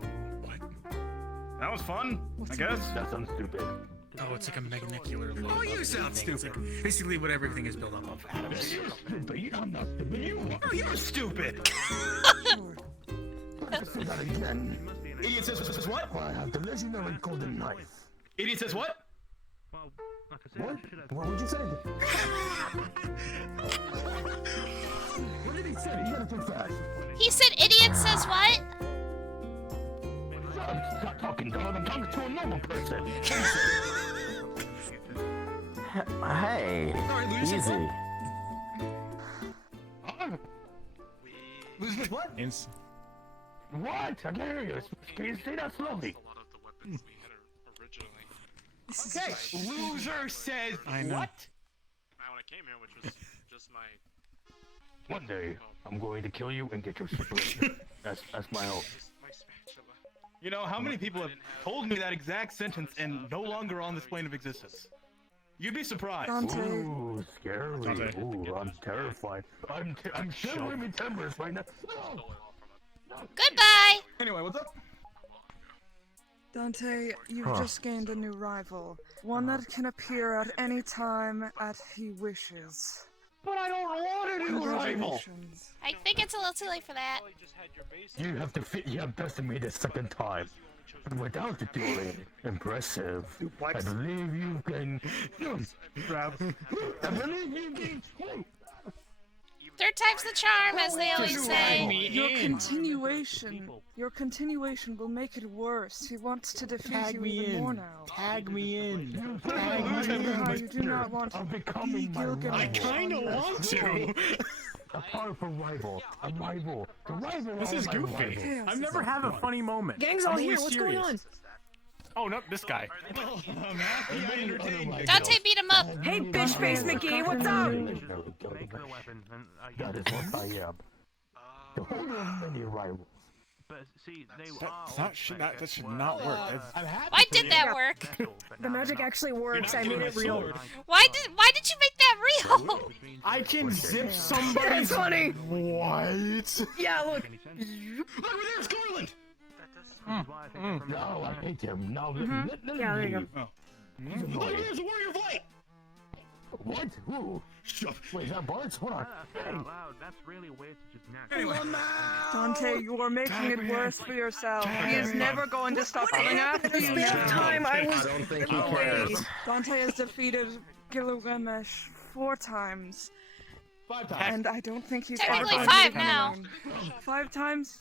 That was fun, I guess. That sounds stupid. Oh, it's like a magnicular logo. Oh, you sound stupid. Basically, what everything is built up of. Atoms. I'm not stupid. You are. Oh, you're stupid! Say that again. Idiot says what? I have the legendary golden knife. Idiot says what? What? What would you say? What did he say? You gotta think fast. He said idiot says what? Stop talking, dog. I'm talking to a normal person. Hey, easy. Lose what? What? I can't hear you. Can you say that slowly? Okay, loser says I know. what? When I came here, which was just my. One day, I'm going to kill you and get your separation. That's my hope. You know, how many people have told me that exact sentence and no longer on this plane of existence? You'd be surprised. Ooh, scary. Ooh, I'm terrified. I'm shivering in timbers right now. Goodbye! Anyway, what's up? Dante, you've just gained a new rival. One that can appear at any time he wishes. But I don't want a new rival! I think it's a little too late for that. You have to you have bested me the second time. Without the dueling. Impressive. I believe you can... I believe you can... Third time's the charm, as they always say. Your continuation will make it worse. He wants to defeat you even more now. Tag me in. You do not want to be Gilgamesh. I kinda want to. A powerful rival. A rival. The rival. This is goofy. I've never had a funny moment. Gang's all here. What's going on? Oh no, this guy. Dante beat him up. Hey, bitch face McGee, what's up? That is what I am. The holder of many rivals. But see, that should not work. Why did that work? The magic actually works. I made it real. Why did you make that real? I can zip somebody. That's funny. What? Yeah, look. Look, there's Garland. No, I hate him. No, Yeah, there you go. Look, there's a warrior of light. What? Who? Wait, is that Bart's? Hold on. That's really weird to just Anyway. Dante, you are making it worse for yourself. He is never going to stop coming after you. I don't think he cares. Dante has defeated Gilgamesh 4 times. 5 times. And I don't think he's Technically ever going 5 to become now. alone. 5 times?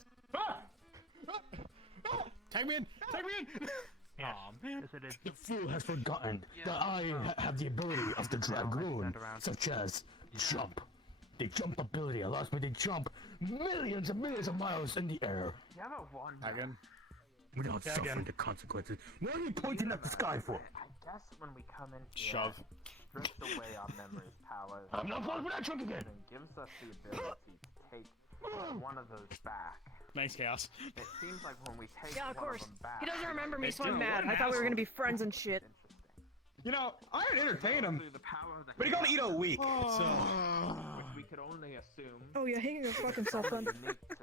Tag me in. Tag me in. Aw, man. The fool has forgotten that I have the ability of the dragoon, such as jump. The jump ability allows me to jump millions and millions of miles in the air. Again. Without suffering the consequences. What are you pointing at the sky for? I guess when we come in here, Shove. stripped away our memory's power. I'm not falling for that trick again. And gives us the ability to take one of those back. Nice chaos. It seems like when we take Yeah, of one course. of them back, He doesn't remember me, It's so I'm still mad. an I thought we were gonna asshole. be friends and shit. You know, I'd entertain him, but he gonna eat a week, so... which we could only assume. Oh, you're hanging your fucking self on. unique to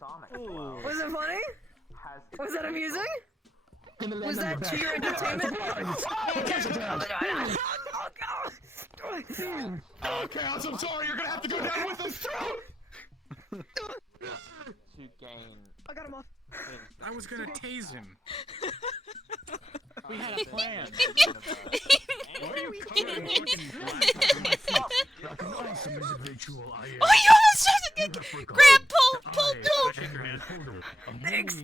Sonic. World Was it funny? has Was that amusing? Was that to your entertainment? Chaos, I'm sorry, you're gonna have to go down with us too! to gain. I got him off. I was gonna tase him. We had a plan. Why are you covering fucking black on my feet? Like an awesome individual I am. Oh, you almost tried to grab, pull, Thanks.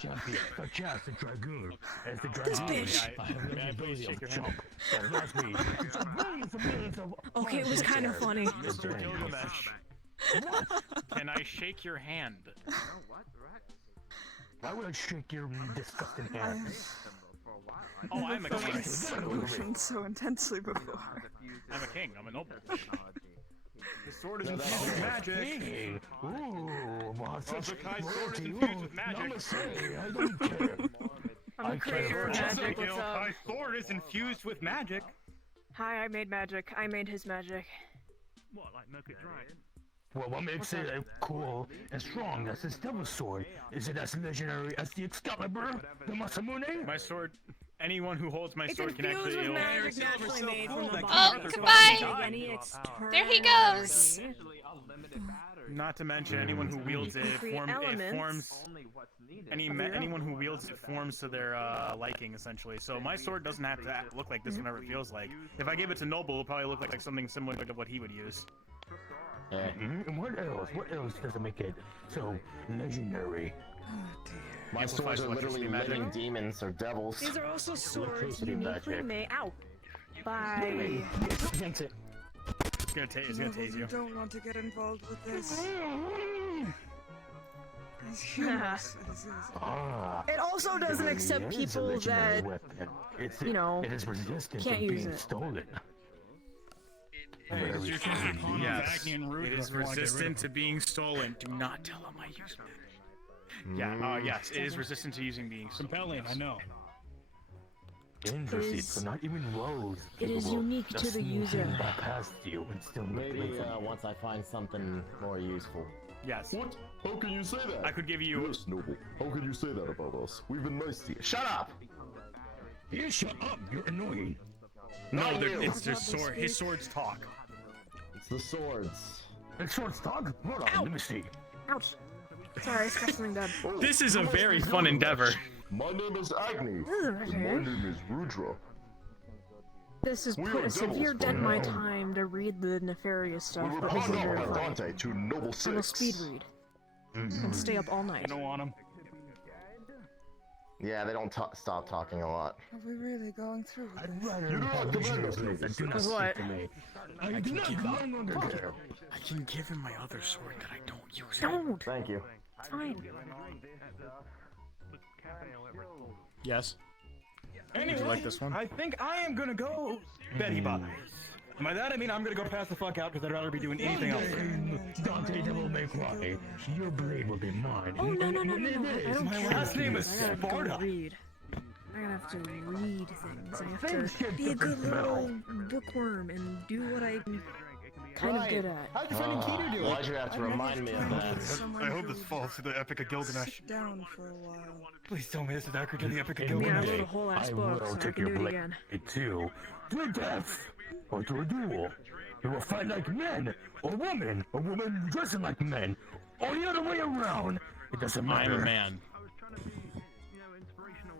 Champion, such as the dragoon. As the dragoon, I have the ability of jump that allows me to jump millions and millions of... Okay, it was kind of funny. Mr. Gilgamesh. Can I shake your hand? Why would I shake your disgusting hand? Oh, I'm a king. Emotion so intensely before. I'm a king. I'm a noble. The sword is infused with magic. Ooh, Kai sword is infused with magic. I don't care. I'm a creator of magic. What's up? My sword is infused with magic. Hi, I made magic. I made his magic. What, like Milk It Dry? Well, what makes it cool and strong as this double sword? Is it as legendary as the Excalibur, the Masamune? My sword. Anyone who holds my It's sword can infused actually. with magic naturally made from the Oh, goodbye. There he goes. Not to mention anyone who wields it, forms. Anyone who wields it forms to their liking, essentially. So my sword doesn't have to look like this whenever it feels like. If I gave it to Noble, it'll probably look like something similar to what he would use. And what else? What else does it make it so legendary? My swords are literally living demons or devils. These are also swords Electricity uniquely magic. made. Ow! By. It's gonna tase you. Don't want to get involved with this. As humans, this is... It also doesn't accept people that, you know, it is resistant can't to use being it. stolen. Yes, it is resistant to being stolen. Do not tell him I use magic. Yeah, yes, it is resistant to being compelling, I know. Interesting, so not even Rose. It is unique to the user. Past you and still Maybe once I find something more useful. Yes. What? How can you say that? I could give you. Yes, Noble. How can you say that about us? We've been nice to you. Shut up! You shut up, you're annoying. No, it's just sword. His swords talk. the swords. It's short stock? Hold on, let me see. Ouch. Sorry, I scratched something bad. This is a very fun endeavor. My name is Agni. This is And my name is Rudra. This has We put are a severe devils, dent in my but- time to read the nefarious stuff, We were but this is brought very up by fun. Dante to Noble I will Six. speed read. And stay up all night. I don't want him. Yeah, they don't stop talking a lot. Are we really going through this? You do not command us, ladies. Do not With speak what? to me. I I do can not give belong him. under there. I can give him my other sword that I don't use. Don't! Thank you. It's fine. Yes. Anyway, Would you like this one? I think I am gonna go Betty Bye. And by that I mean I'm gonna go pass the fuck out because I'd rather be doing anything else. Dante Devil May Cry. Your blade will be mine. Oh, no, no, no, no, no. I don't My care. last name is I gotta go Sparta. read. I gotta have to read things. I have to be a good little bookworm and do what I'm kind of good at. How's your friend Keto doing? Why'd you have to remind me of that? I hope this falls to the Epic of Gilgamesh. Down for a while. Please tell me this is accurate to the Epic of I mean, I Gilgamesh. wrote a whole ass I book, will so I take can your do it blade again. to death or to a duel. We will fight like men or woman dressing like men, or the other way around. It doesn't matter. I'm a man.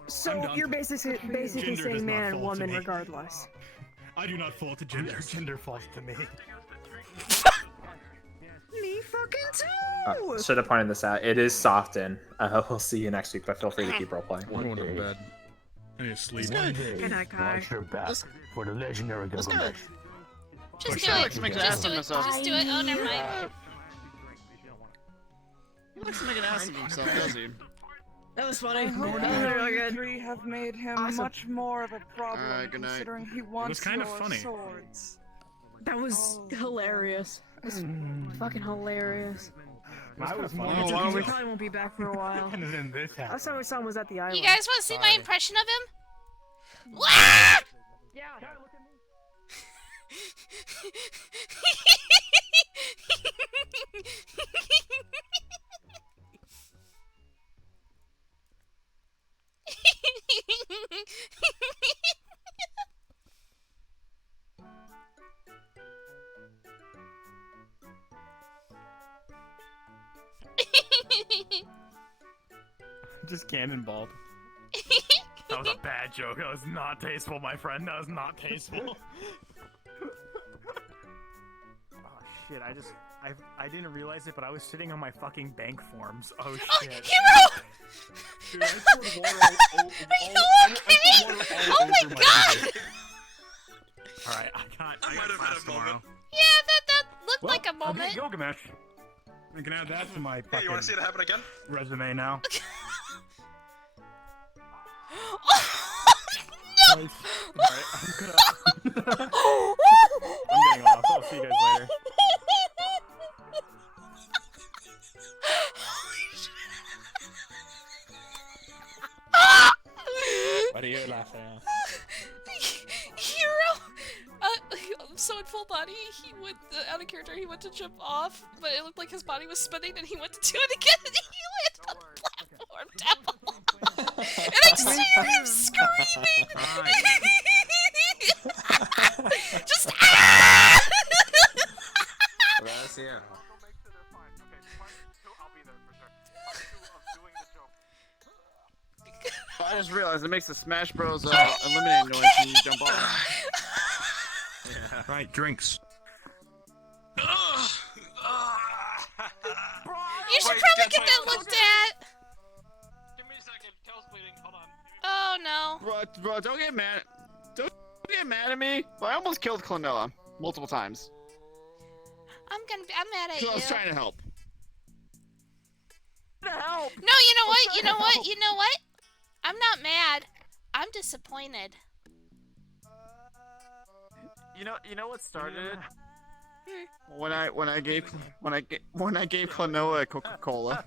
So you're basically Gender does saying not man and fall to woman me. regardless. I do not fall to gender. Gender falls to me. Me fucking too! Should have pointed this out. It is Soften. We'll see you next week, but feel free to keep roleplaying. I'm going to bed. I need to sleep. One day, Good night, Kai. watch your back for the legendary Gamerverse. Just do it. Just do it. Just do it. Oh, never mind. He likes to make an ass of himself, does he? That was funny. I hope Really you good. three have made him Awesome. much more of a problem good night. considering he wants kind of your funny. swords. That was hilarious. It was fucking hilarious. I was more We we- probably won't be back for a while. and then this happened. Last time we saw him was at the island. You guys want to see my impression of him? Wah! Yeah. Just cannonballed. That was a bad joke. That was not tasteful, my friend. That was not tasteful. Oh shit! I didn't realize it, but I was sitting on my fucking bank forms. Oh shit! Hero! Dude, I poured water all over. Are you okay? Oh my god! All right, I might have had a moment. Yeah, that looked like a I moment. did Gilgamesh. I can add that to my Hey, fucking you want to see it happen again? resume now. No! Alright, I'm getting off. I'll see you guys later. What are you laughing at? Hero! So in full body, he went out of character. He went to jump off, but it looked like his body was spinning. Then he went to do it again, and he landed on the platform down below. And I just hear him screaming. Just ah! Gracias. I just realized it makes the Smash Bros. Eliminate noise when you jump off. Yeah. Right, drinks. You should probably get that looked at. Give me a second. Tail's bleeding. Hold on. Oh no. Bro, don't get mad. Don't get mad at me. I almost killed Clonella multiple times. I'm mad at you. I was trying to help. No, you know what? You know what? You know what? I'm not mad. I'm disappointed. You know what started it? When I gave Clonoa a Coca-Cola.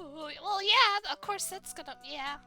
Well, yeah, of course that's gonna, yeah.